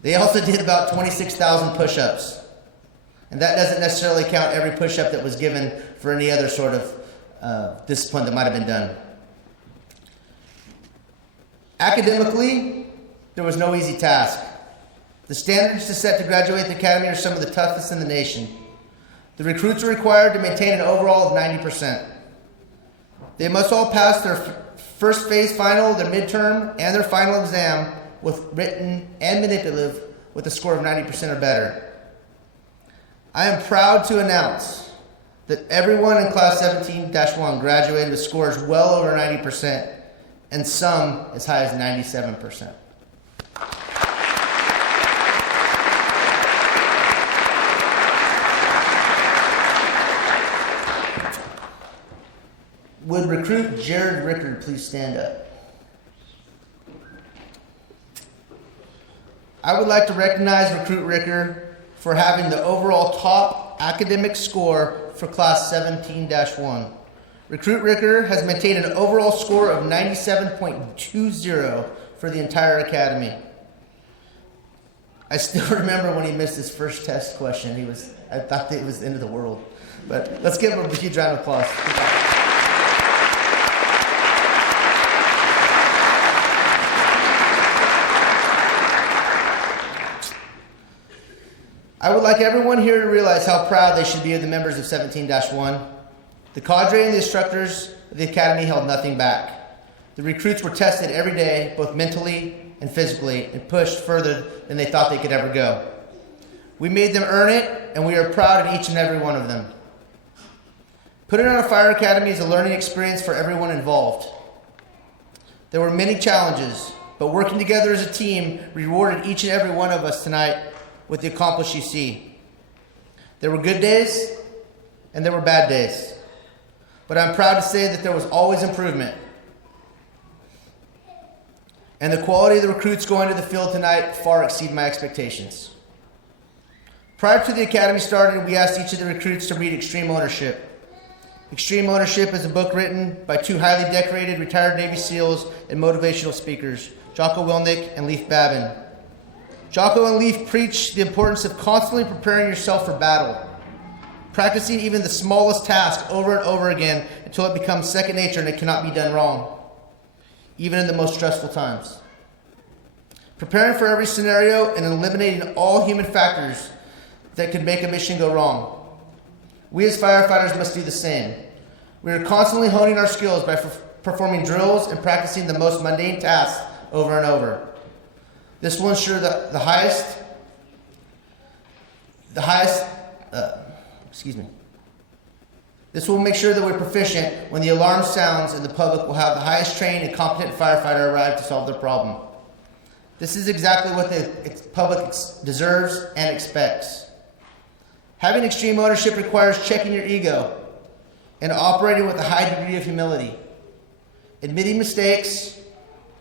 They also did about 26,000 push-ups, and that doesn't necessarily count every push-up that was given for any other sort of discipline that might have been done. Academically, there was no easy task. The standards set to graduate the academy are some of the toughest in the nation. The recruits are required to maintain an overall of 90%. They must all pass their first phase final, their midterm, and their final exam with written and manipulative with a score of 90% or better. I am proud to announce that everyone in class 17-1 graduated with scores well over 90% and some as high as 97%. Would recruit Jared Rickard please stand up? I would like to recognize recruit Rickard for having the overall top academic score for class 17-1. Recruit Rickard has maintained an overall score of 97.20 for the entire academy. I still remember when he missed his first test question. I thought that it was the end of the world. But let's give him a huge round of applause. I would like everyone here to realize how proud they should be of the members of 17-1. The cadre and the instructors of the academy held nothing back. The recruits were tested every day, both mentally and physically, and pushed further than they thought they could ever go. We made them earn it, and we are proud of each and every one of them. Putting on a fire academy is a learning experience for everyone involved. There were many challenges, but working together as a team rewarded each and every one of us tonight with the accomplishments you see. There were good days and there were bad days, but I'm proud to say that there was always improvement. And the quality of the recruits going to the field tonight far exceed my expectations. Prior to the academy starting, we asked each of the recruits to read Extreme Ownership. Extreme Ownership is a book written by 2 highly decorated retired Navy SEALs and motivational speakers, Jocko Willink and Leif Babin. Jocko and Leif preach the importance of constantly preparing yourself for battle, practicing even the smallest task over and over again until it becomes second nature and it cannot be done wrong, even in the most stressful times. Preparing for every scenario and eliminating all human factors that could make a mission go wrong. We as firefighters must do the same. We are constantly honing our skills by performing drills and practicing the most mundane tasks over and over. This will ensure that the highest This will make sure that we're proficient when the alarm sounds, and the public will have the highest trained and competent firefighter arrive to solve their problem. This is exactly what the public deserves and expects. Having extreme ownership requires checking your ego and operating with a high degree of humility, admitting mistakes,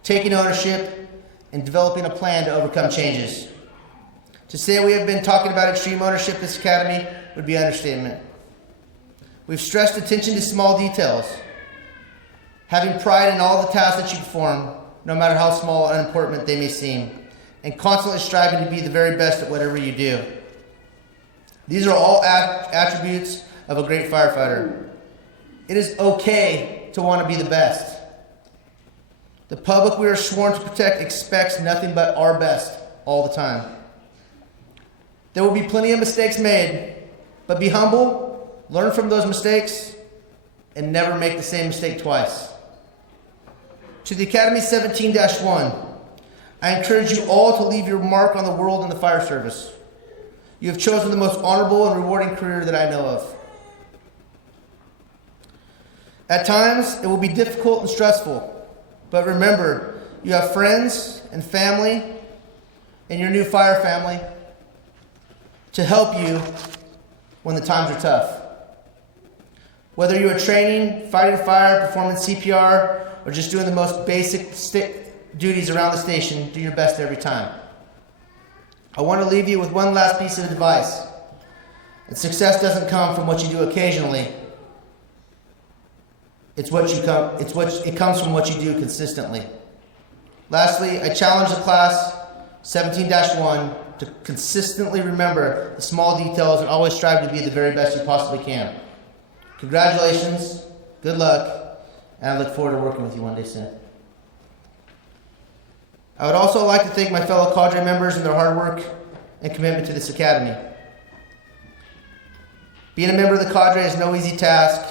taking ownership, and developing a plan to overcome changes. To say we have been talking about extreme ownership at this academy would be an understatement. We've stressed attention to small details, having pride in all the tasks that you perform, no matter how small or unimportant they may seem, and constantly striving to be the very best at whatever you do. These are all attributes of a great firefighter. It is okay to want to be the best. The public we are sworn to protect expects nothing but our best all the time. There will be plenty of mistakes made, but be humble, learn from those mistakes, and never make the same mistake twice. To the Academy 17-1, I encourage you all to leave your mark on the world in the fire service. You have chosen the most honorable and rewarding career that I know of. At times, it will be difficult and stressful, but remember, you have friends and family and your new fire family to help you when the times are tough. Whether you are training, fighting fire, performing CPR, or just doing the most basic duties around the station, do your best every time. I want to leave you with one last piece of advice. And success doesn't come from what you do occasionally. It comes from what you do consistently. Lastly, I challenge the class 17-1 to consistently remember the small details and always strive to be the very best you possibly can. Congratulations, good luck, and I look forward to working with you one day soon. I would also like to thank my fellow Cadre members and their hard work and commitment to this academy. Being a member of the Cadre is no easy task,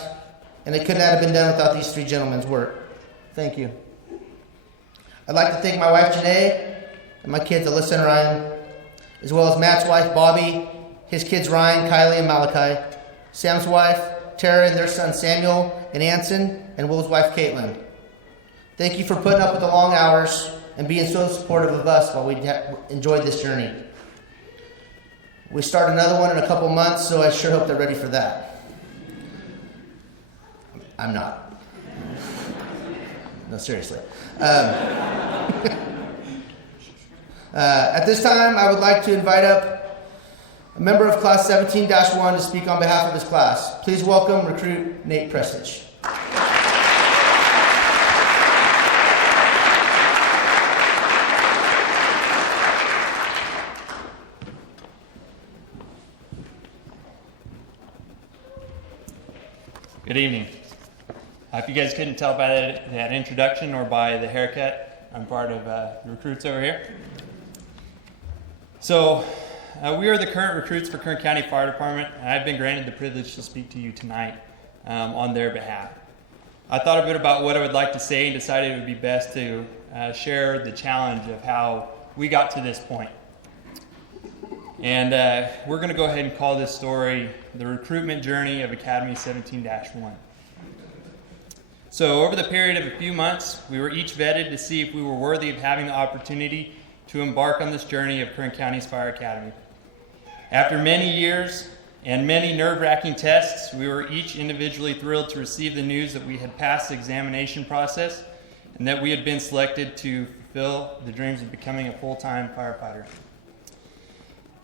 and it could not have been done without these three gentlemen's work. Thank you. I'd like to thank my wife, Janae, and my kids, Alyssa and Ryan, as well as Matt's wife, Bobby, his kids, Ryan, Kylie, and Malachi, Sam's wife, Tara, and their son, Samuel and Anson, and Will's wife, Caitlin. Thank you for putting up with the long hours and being so supportive of us while we enjoyed this journey. We start another one in a couple months, so I sure hope they're ready for that. I'm not. No, seriously. At this time, I would like to invite up a member of Class 17-1 to speak on behalf of his class. Please welcome Recruit Nate Prestich. Good evening. If you guys couldn't tell by that introduction or by the haircut, I'm part of the recruits over here. So we are the current recruits for Kern County Fire Department, and I've been granted the privilege to speak to you tonight on their behalf. I thought a bit about what I would like to say and decided it would be best to share the challenge of how we got to this point. And we're going to go ahead and call this story the recruitment journey of Academy 17-1. So over the period of a few months, we were each vetted to see if we were worthy of having the opportunity to embark on this journey of Kern County's Fire Academy. After many years and many nerve-wracking tests, we were each individually thrilled to receive the news that we had passed the examination process and that we had been selected to fulfill the dreams of becoming a full-time firefighter.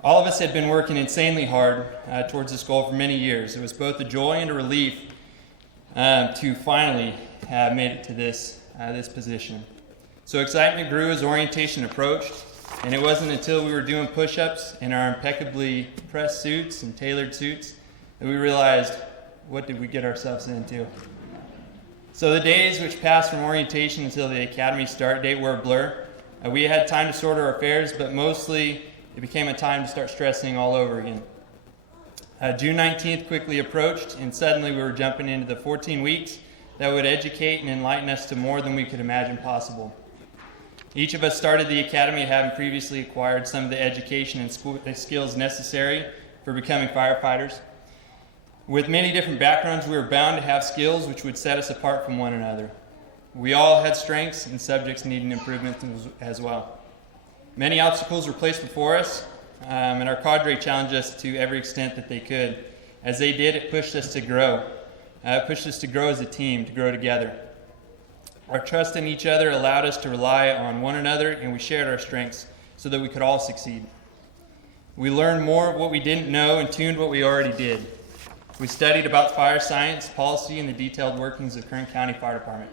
All of us had been working insanely hard towards this goal for many years. It was both a joy and a relief to finally have made it to this position. So excitement grew as orientation approached, and it wasn't until we were doing push-ups in our impeccably pressed suits and tailored suits that we realized, what did we get ourselves into? So the days which passed from orientation until the academy start date were a blur. We had time to sort our affairs, but mostly it became a time to start stressing all over again. June 19th quickly approached, and suddenly we were jumping into the 14 weeks that would educate and enlighten us to more than we could imagine possible. Each of us started the academy having previously acquired some of the education and skills necessary for becoming firefighters. With many different backgrounds, we were bound to have skills which would set us apart from one another. We all had strengths and subjects needing improvement as well. Many obstacles were placed before us, and our cadre challenged us to every extent that they could. As they did, it pushed us to grow. It pushed us to grow as a team, to grow together. Our trust in each other allowed us to rely on one another, and we shared our strengths so that we could all succeed. We learned more of what we didn't know and tuned what we already did. We studied about fire science, policy, and the detailed workings of Kern County Fire Department.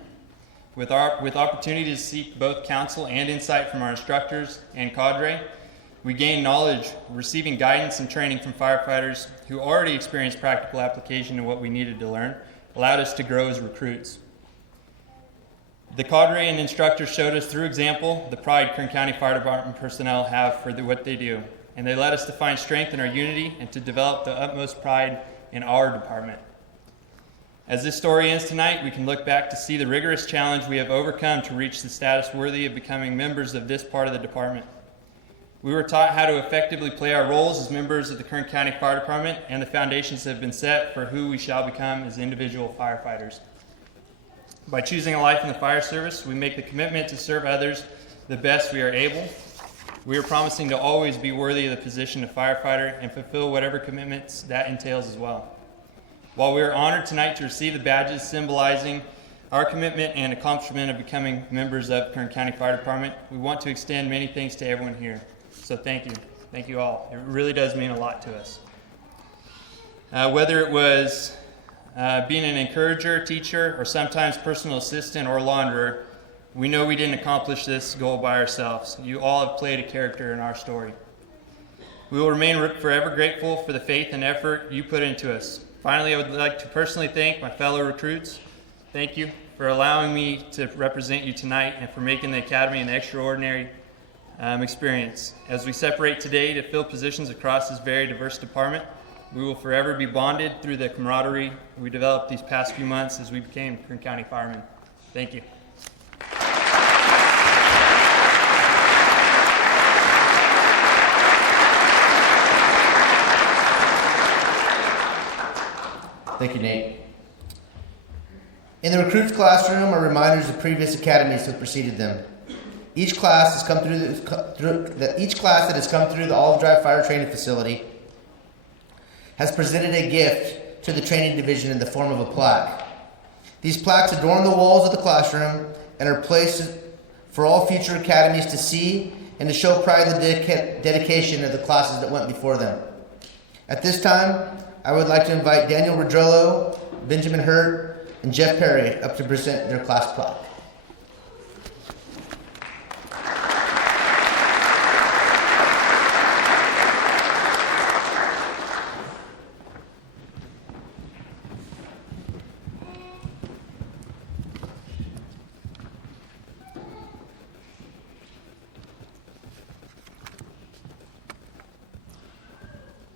With opportunity to seek both counsel and insight from our instructors and cadre, we gained knowledge, receiving guidance and training from firefighters who already experienced practical application of what we needed to learn, allowed us to grow as recruits. The cadre and instructors showed us through example the pride Kern County Fire Department personnel have for what they do, and they led us to find strength in our unity and to develop the utmost pride in our department. As this story ends tonight, we can look back to see the rigorous challenge we have overcome to reach the status worthy of becoming members of this part of the department. We were taught how to effectively play our roles as members of the Kern County Fire Department, and the foundations have been set for who we shall become as individual firefighters. By choosing a life in the fire service, we make the commitment to serve others the best we are able. We are promising to always be worthy of the position of firefighter and fulfill whatever commitments that entails as well. While we are honored tonight to receive the badges symbolizing our commitment and accomplishment of becoming members of Kern County Fire Department, we want to extend many thanks to everyone here. So thank you. Thank you all. It really does mean a lot to us. Whether it was being an encourager, teacher, or sometimes personal assistant or launderer, we know we didn't accomplish this goal by ourselves. You all have played a character in our story. We will remain forever grateful for the faith and effort you put into us. Finally, I would like to personally thank my fellow recruits. Thank you for allowing me to represent you tonight and for making the Academy an extraordinary experience. As we separate today to fill positions across this very diverse department, we will forever be bonded through the camaraderie we developed these past few months as we became Kern County firemen. Thank you. Thank you, Nate. In the recruits classroom are reminders of previous academies that preceded them. Each class that has come through the Olive Drive Fire Training Facility has presented a gift to the training division in the form of a plaque. These plaques adorn the walls of the classroom and are placed for all future academies to see and to show pride in the dedication of the classes that went before them. At this time, I would like to invite Daniel Rodrello, Benjamin Hurt, and Jeff Perry up to present their class plaque.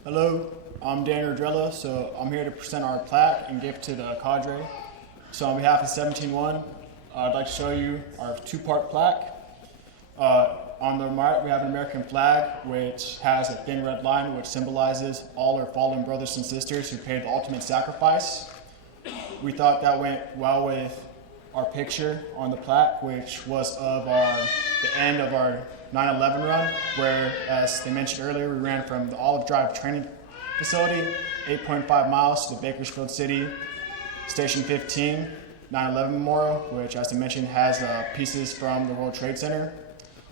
Hello, I'm Daniel Rodrello, so I'm here to present our plaque and gift to the cadre. So on behalf of 17-1, I'd like to show you our two-part plaque. On the right, we have an American flag, which has a thin red line, which symbolizes all our fallen brothers and sisters who paid the ultimate sacrifice. We thought that went well with our picture on the plaque, which was of the end of our 9/11 run, where, as they mentioned earlier, we ran from the Olive Drive Training Facility, 8.5 miles to the Bakersfield City Station 15 9/11 Memorial, which, as I mentioned, has pieces from the World Trade Center.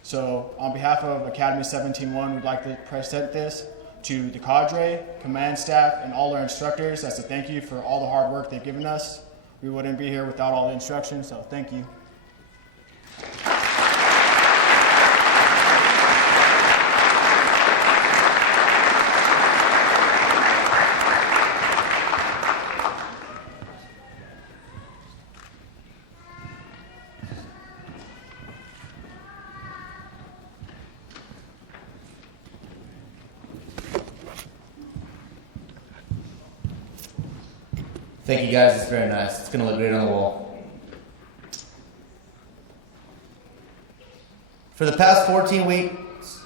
So on behalf of Academy 17-1, we'd like to present this to the cadre, command staff, and all our instructors as a thank you for all the hard work they've given us. We wouldn't be here without all the instructions, so thank you. Thank you guys, it's very nice. It's gonna look great on the wall. For the past 14 weeks,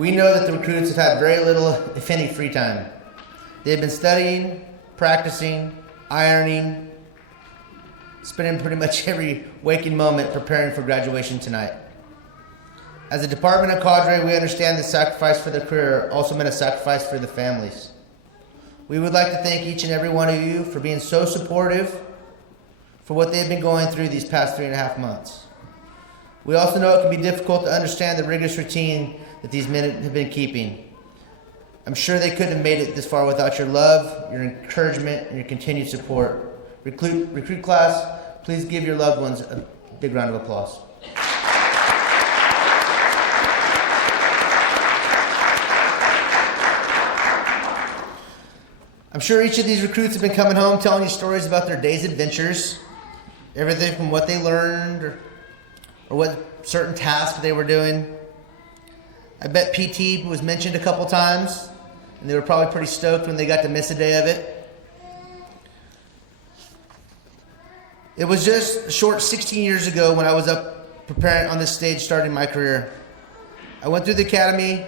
We know that the recruits have had very little, if any, free time. They've been studying, practicing, ironing, spending pretty much every waking moment preparing for graduation tonight. As a department of Cadre, we understand the sacrifice for the career also meant a sacrifice for the families. We would like to thank each and every one of you for being so supportive for what they've been going through these past 3.5 months. We also know it can be difficult to understand the rigorous routine that these men have been keeping. I'm sure they couldn't have made it this far without your love, your encouragement, and your continued support. Recruit class, please give your loved ones a big round of applause. I'm sure each of these recruits have been coming home telling you stories about their day's adventures, everything from what they learned or what certain tasks they were doing. I bet PT was mentioned a couple times, and they were probably pretty stoked when they got to miss a day of it. It was just a short 16 years ago when I was up preparing on this stage starting my career. I went through the academy.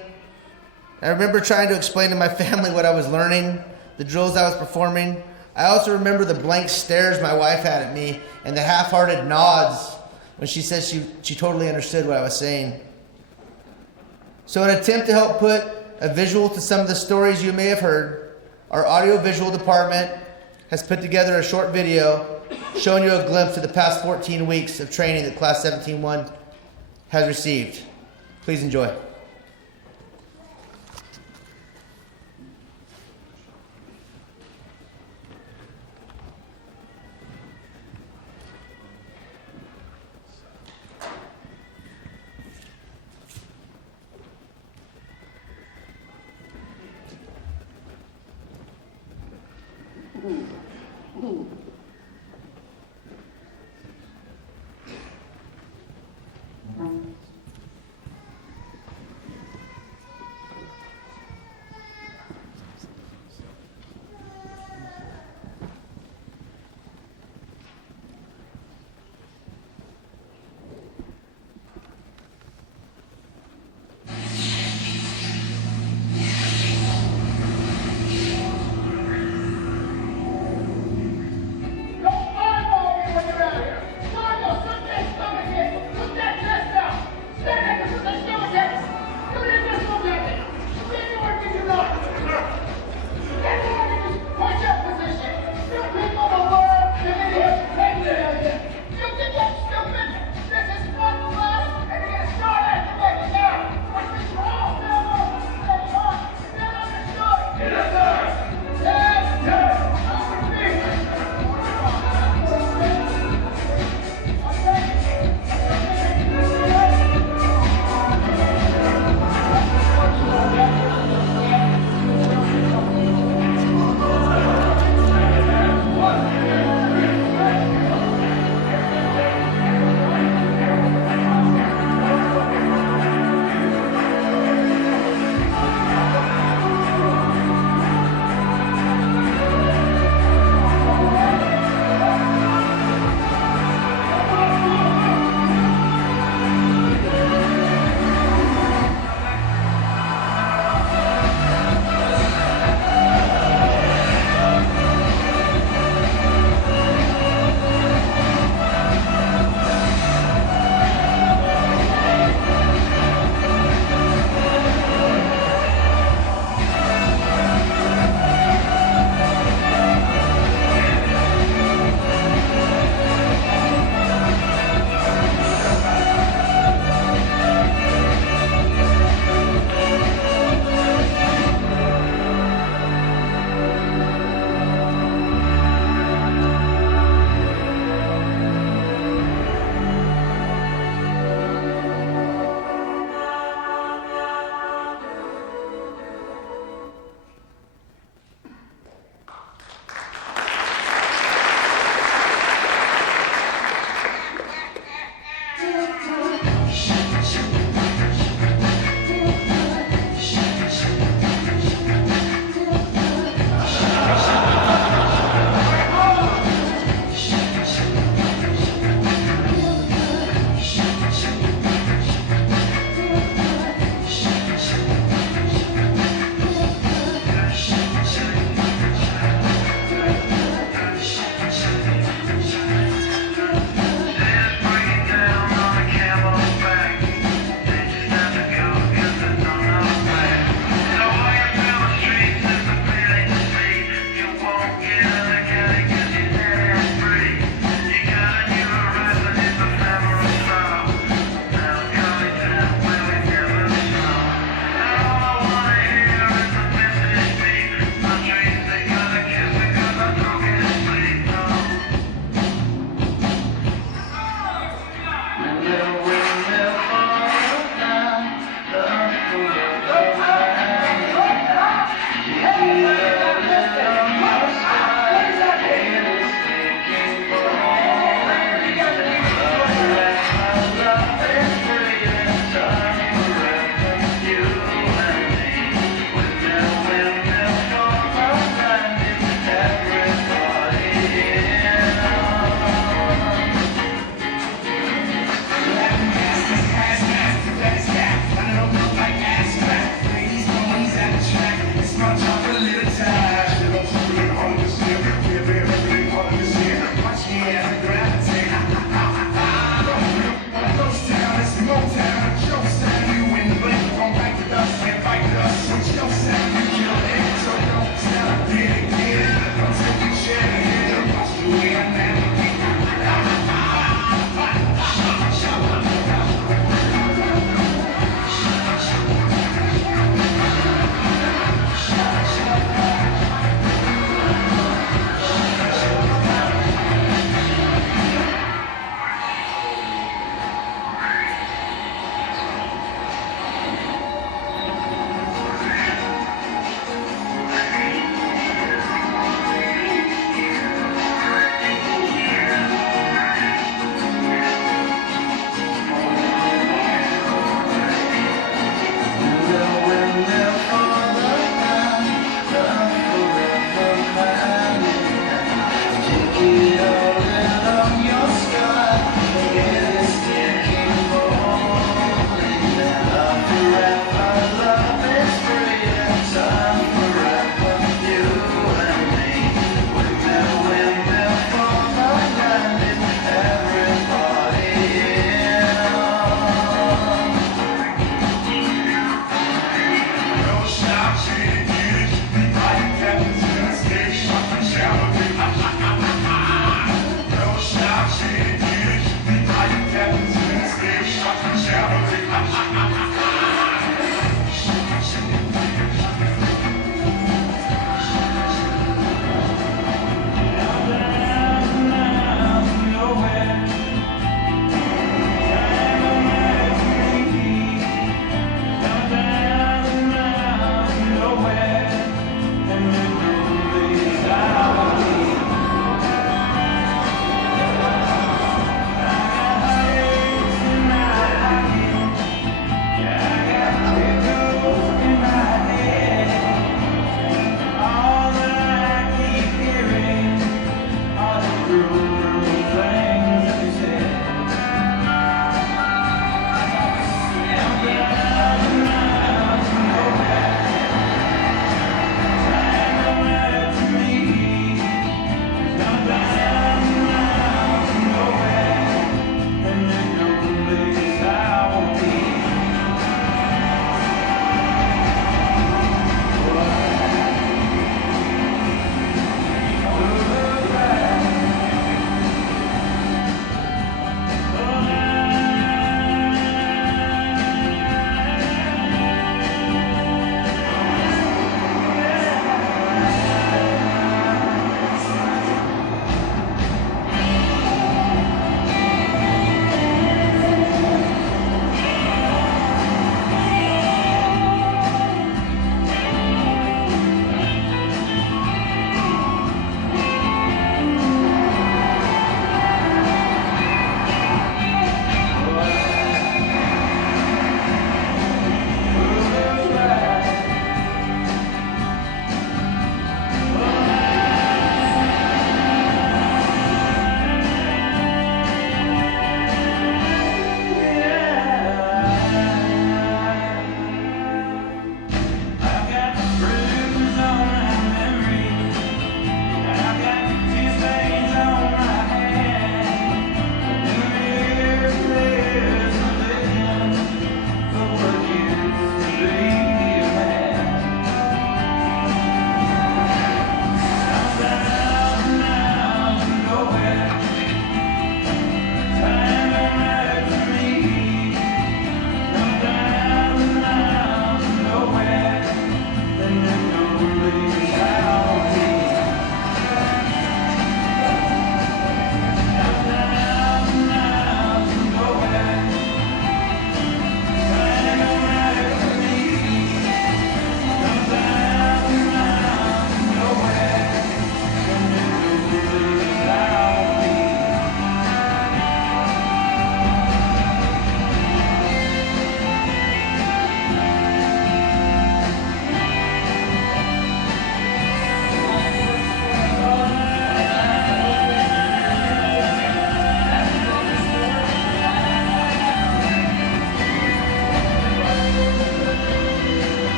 I remember trying to explain to my family what I was learning, the drills I was performing. I also remember the blank stares my wife had at me and the half-hearted nods when she said she totally understood what I was saying. So in an attempt to help put a visual to some of the stories you may have heard, our audio-visual department has put together a short video showing you a glimpse of the past 14 weeks of training that Class 17-1 has received. Please enjoy.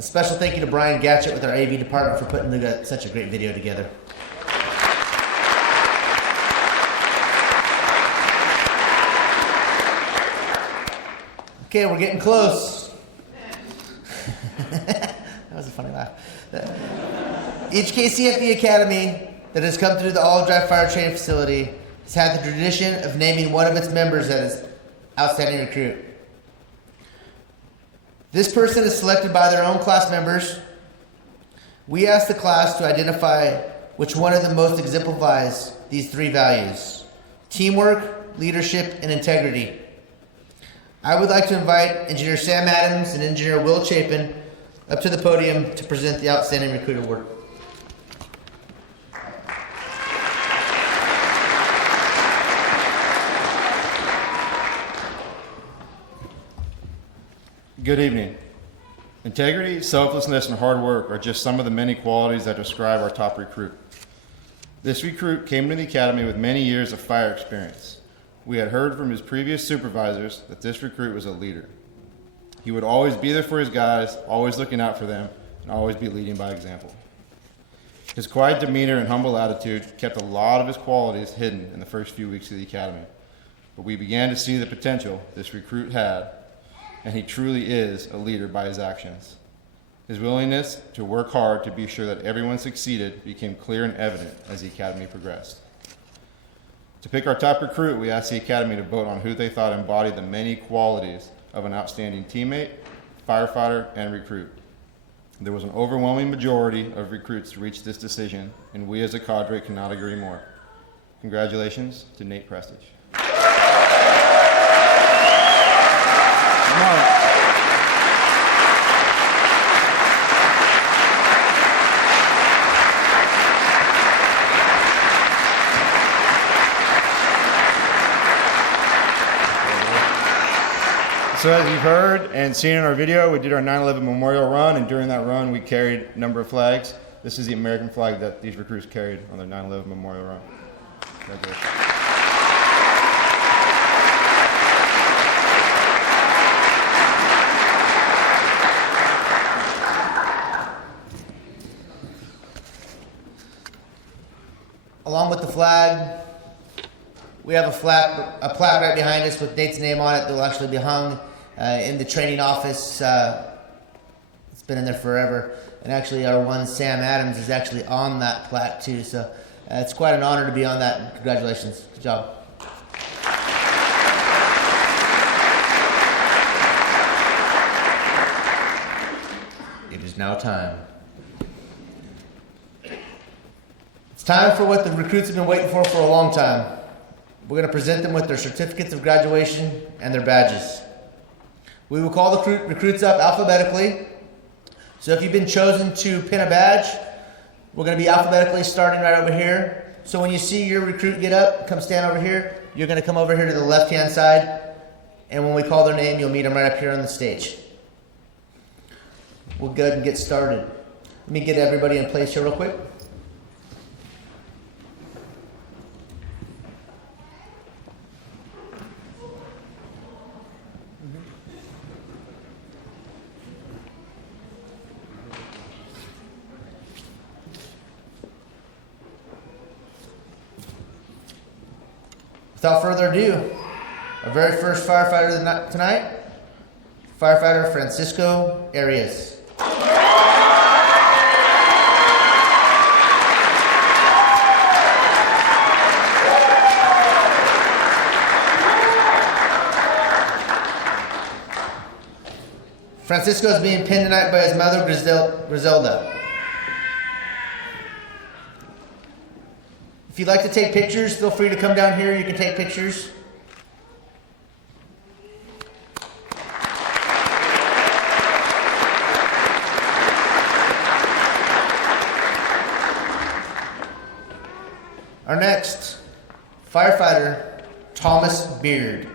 A special thank you to Brian Gatchett with our AV department for putting such a great video together. Okay, we're getting close. That was a funny laugh. Each KCFB Academy that has come through the Olive Drive Fire Training Facility has had the tradition of naming one of its members as outstanding recruit. This person is selected by their own class members. We ask the class to identify which one of them most exemplifies these three values: teamwork, leadership, and integrity. I would like to invite Engineer Sam Adams and Engineer Will Chapin up to the podium to present the Outstanding Recruit Award. Good evening. Integrity, selflessness, and hard work are just some of the many qualities that describe our top recruit. This recruit came to the academy with many years of fire experience. We had heard from his previous supervisors that this recruit was a leader. He would always be there for his guys, always looking out for them, and always be leading by example. His quiet demeanor and humble attitude kept a lot of his qualities hidden in the first few weeks of the academy. But we began to see the potential this recruit had, and he truly is a leader by his actions. His willingness to work hard to be sure that everyone succeeded became clear and evident as the academy progressed. To pick our top recruit, we asked the academy to vote on who they thought embodied the many qualities of an outstanding teammate, firefighter, and recruit. There was an overwhelming majority of recruits to reach this decision, and we as a cadre cannot agree more. Congratulations to Nate Prestige. Come on. So as you've heard and seen in our video, we did our 9/11 Memorial Run, and during that run we carried a number of flags. This is the American flag that these recruits carried on their 9/11 Memorial Run. Along with the flag, we have a plaque right behind us with Nate's name on it that will actually be hung in the training office. It's been in there forever. And actually our one, Sam Adams, is actually on that plaque too. So it's quite an honor to be on that. Congratulations. Good job. It is now time. It's time for what the recruits have been waiting for a long time. We're going to present them with their certificates of graduation and their badges. We will call the recruits up alphabetically. So if you've been chosen to pin a badge, we're going to be alphabetically starting right over here. So when you see your recruit get up, come stand over here, you're going to come over here to the left-hand side, and when we call their name, you'll meet them right up here on the stage. We'll go ahead and get started. Let me get everybody in place here real quick. Without further ado, our very first firefighter tonight, firefighter Francisco Arias. Francisco is being pinned tonight by his mother, Griselda. If you'd like to take pictures, feel free to come down here. You can take pictures. Our next firefighter, Thomas Beard.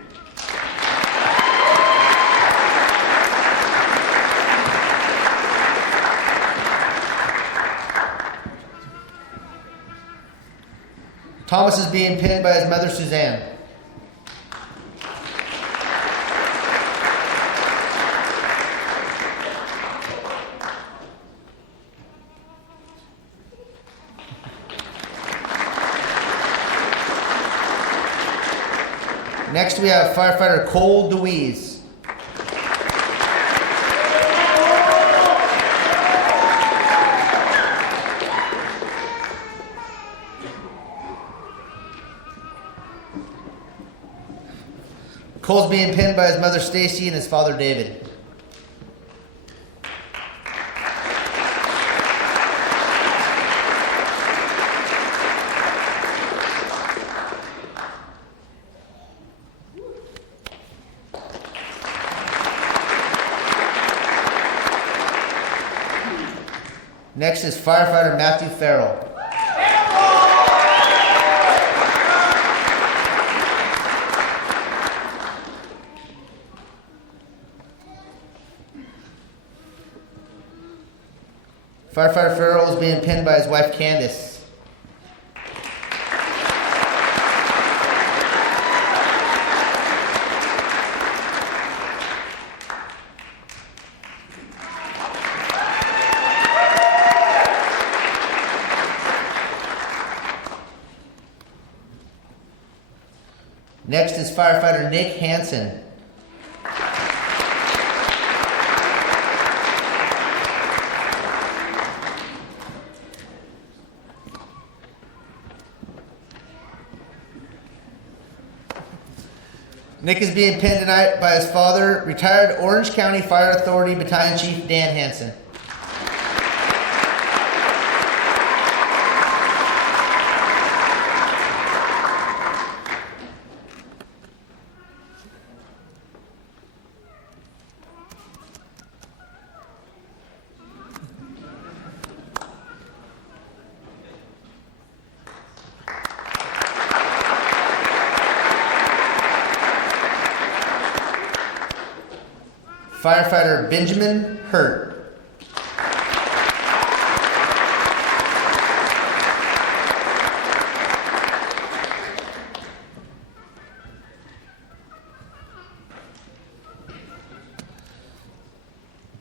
Thomas is being pinned by his mother, Suzanne. Next, we have firefighter Cole DeWeese. Cole's being pinned by his mother Stacy and his father David. Next is firefighter Matthew Farrell. Firefighter Farrell is being pinned by his wife Candace. Next is firefighter Nick Hansen. Nick is being pinned tonight by his father, retired Orange County Fire Authority Battalion Chief Dan Hansen. Firefighter Benjamin Hurt.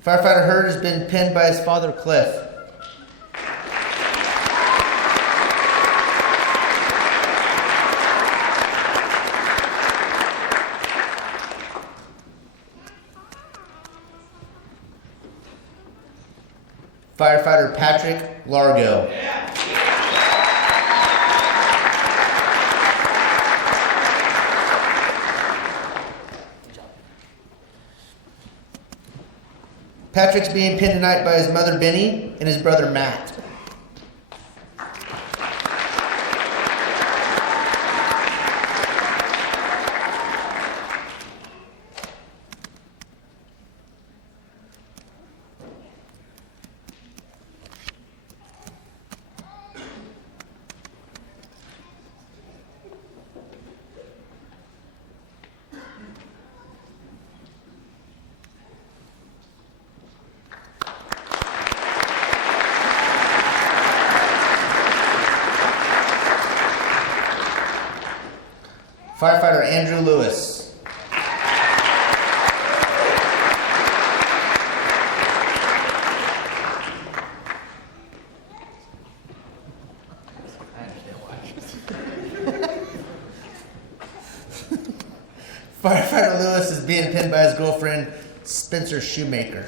Firefighter Hurt has been pinned by his father Cliff. Firefighter Patrick Largo. Patrick's being pinned tonight by his mother Benny and his brother Matt. Firefighter Andrew Lewis. Firefighter Lewis is being pinned by his girlfriend, Spencer Shoemaker.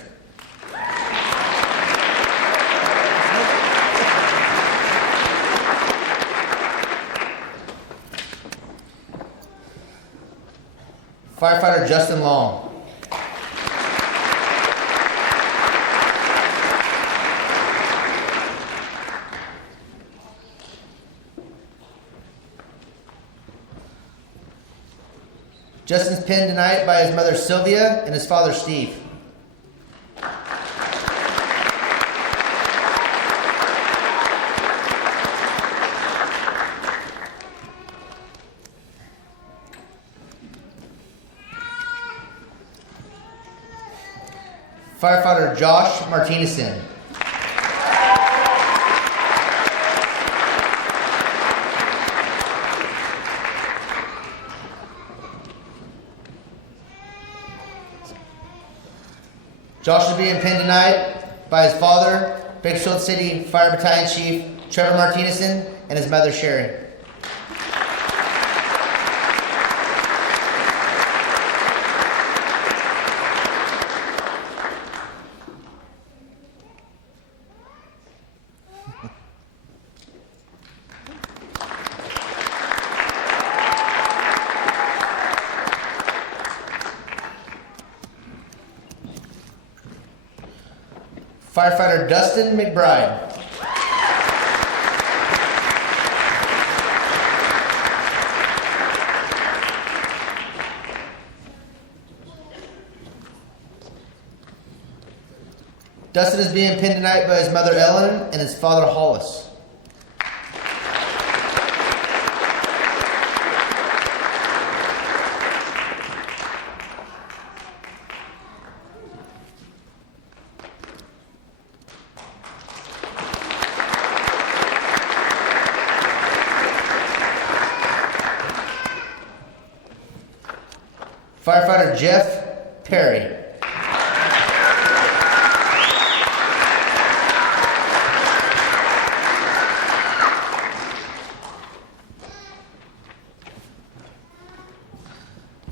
Firefighter Justin Long. Justin's pinned tonight by his mother Sylvia and his father Steve. Firefighter Josh Martinezson. Josh is being pinned tonight by his father, Bakersfield City Fire Battalion Chief Trevor Martinezson, and his mother Sherry. Firefighter Dustin McBride. Dustin is being pinned tonight by his mother Ellen and his father Hollis. Firefighter Jeff Perry.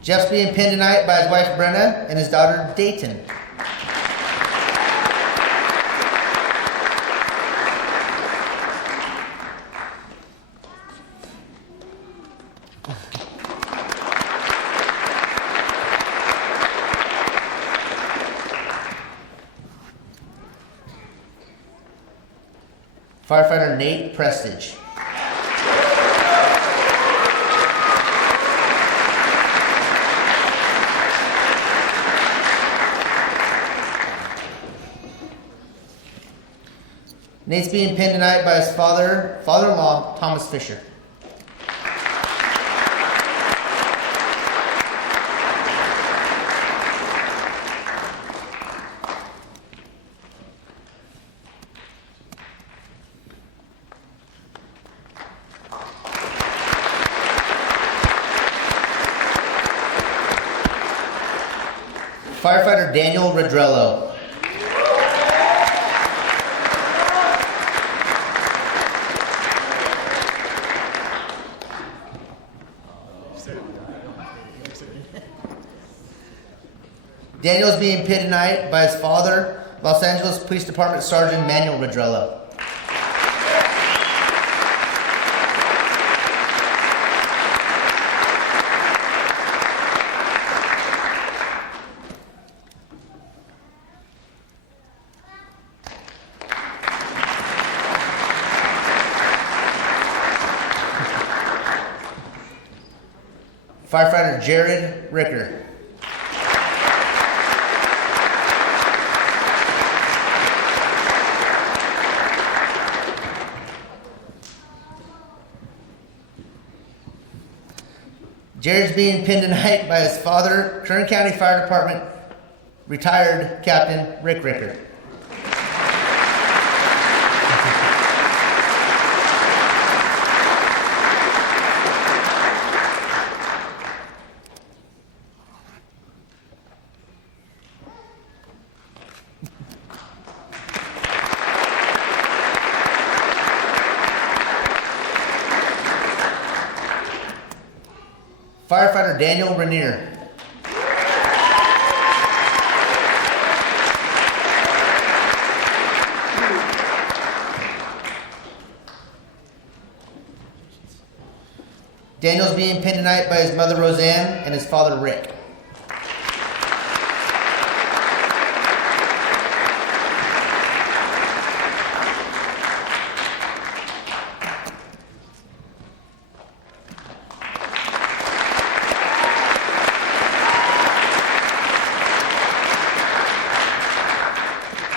Jeff's being pinned tonight by his wife Brenna and his daughter Dayton. Firefighter Nate Prestige. Nate's being pinned tonight by his father-in-law, Thomas Fisher. Firefighter Daniel Redrello. Daniel's being pinned tonight by his father, Los Angeles Police Department Sergeant Manuel Redrello. Firefighter Jared Ricker. Jared's being pinned tonight by his father, Kern County Fire Department retired Captain Rick Ricker. Firefighter Daniel Rainier. Daniel's being pinned tonight by his mother Roseanne and his father Rick.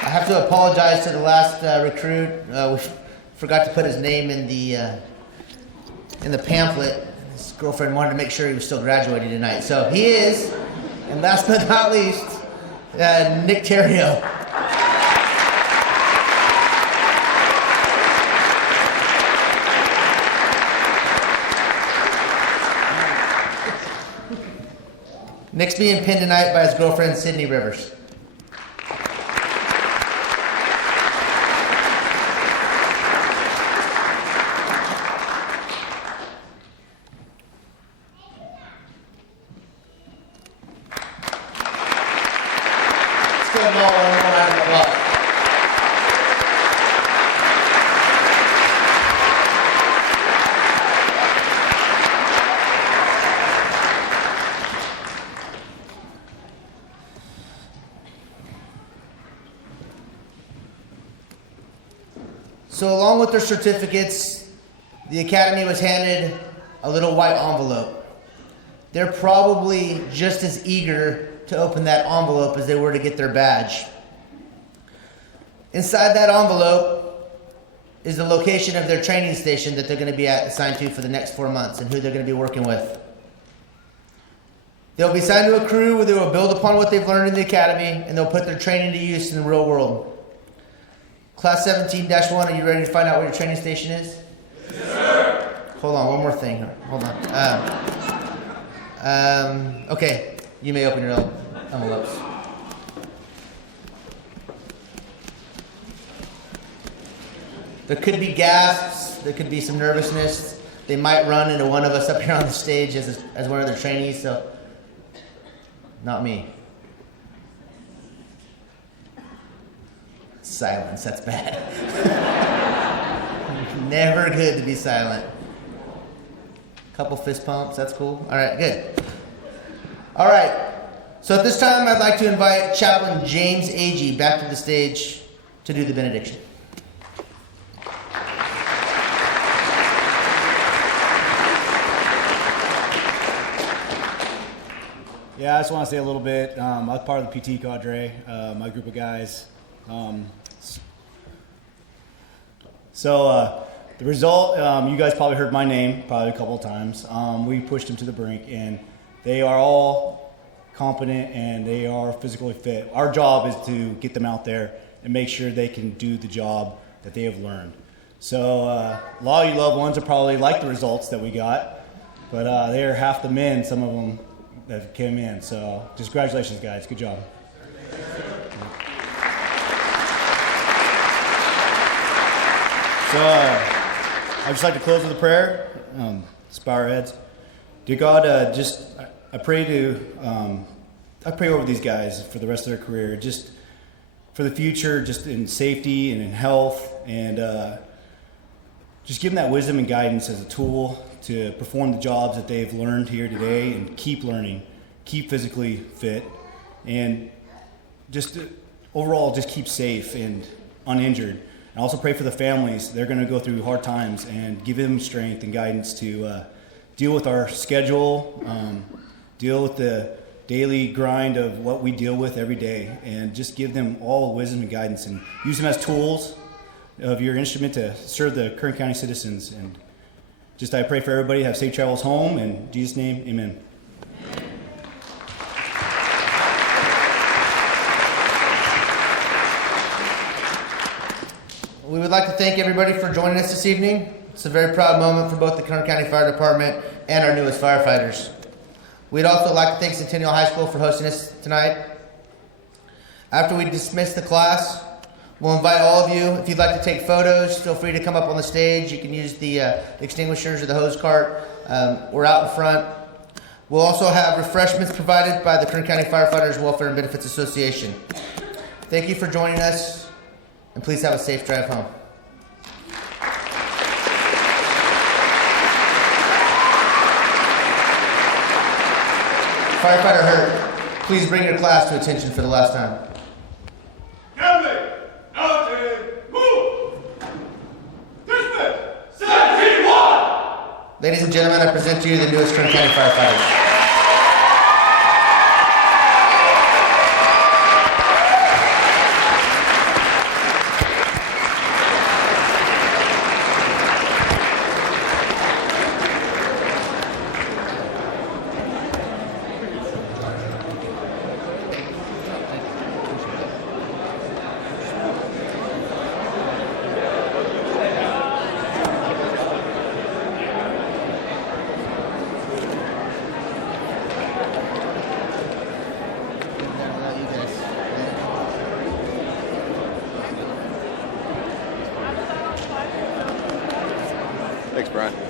I have to apologize to the last recruit. We forgot to put his name in the pamphlet. His girlfriend wanted to make sure he was still graduating tonight. So he is, and last but not least, Nick Terrio. Nick's being pinned tonight by his girlfriend, Sydney Rivers. with their certificates, the Academy was handed a little white envelope. They're probably just as eager to open that envelope as they were to get their badge. Inside that envelope is the location of their training station that they're going to be assigned to for the next 4 months and who they're going to be working with. They'll be assigned to a crew where they will build upon what they've learned in the Academy, and they'll put their training to use in the real world. Class 17-1, are you ready to find out where your training station is? Yes, sir. Hold on, one more thing. Hold on. Okay, you may open your envelopes. There could be gasps, there could be some nervousness. They might run into one of us up here on the stage as one of their trainees, so not me. Silence, that's bad. Never good to be silent. Couple fist pumps, that's cool. All right, good. All right, so at this time I'd like to invite Chaplain James Agee back to the stage to do the benediction. Yeah, I just want to say a little bit. I was part of the PT Cadre, my group of guys. The result, you guys probably heard my name probably a couple of times. We pushed them to the brink, and they are all competent and they are physically fit. Our job is to get them out there and make sure they can do the job that they have learned. So a lot of you loved ones will probably like the results that we got, but they are half the men, some of them, that came in. So just congratulations, guys. Good job. So I'd just like to close with a prayer. Let's bow our heads. Dear God, I pray over these guys for the rest of their career, just for the future, just in safety and in health, and just give them that wisdom and guidance as a tool to perform the jobs that they've learned here today and keep learning, keep physically fit, and just overall just keep safe and uninjured. I also pray for the families. They're going to go through hard times, and give them strength and guidance to deal with our schedule, deal with the daily grind of what we deal with every day, and just give them all wisdom and guidance and use them as tools of your instrument to serve the Kern County citizens. And just I pray for everybody to have safe travels home. In Jesus' name, amen. We would like to thank everybody for joining us this evening. It's a very proud moment for both the Kern County Fire Department and our newest firefighters. We'd also like to thank Centennial High School for hosting us tonight. After we dismiss the class, we'll invite all of you, if you'd like to take photos, feel free to come up on the stage. You can use the extinguishers or the hose cart. We're out in front. We'll also have refreshments provided by the Kern County Firefighters Welfare and Benefits Association. Thank you for joining us, and please have a safe drive home. Firefighter Hurt, please bring your class to attention for the last time. Ladies and gentlemen, I present to you the newest Kern County firefighters. Thanks, Brian.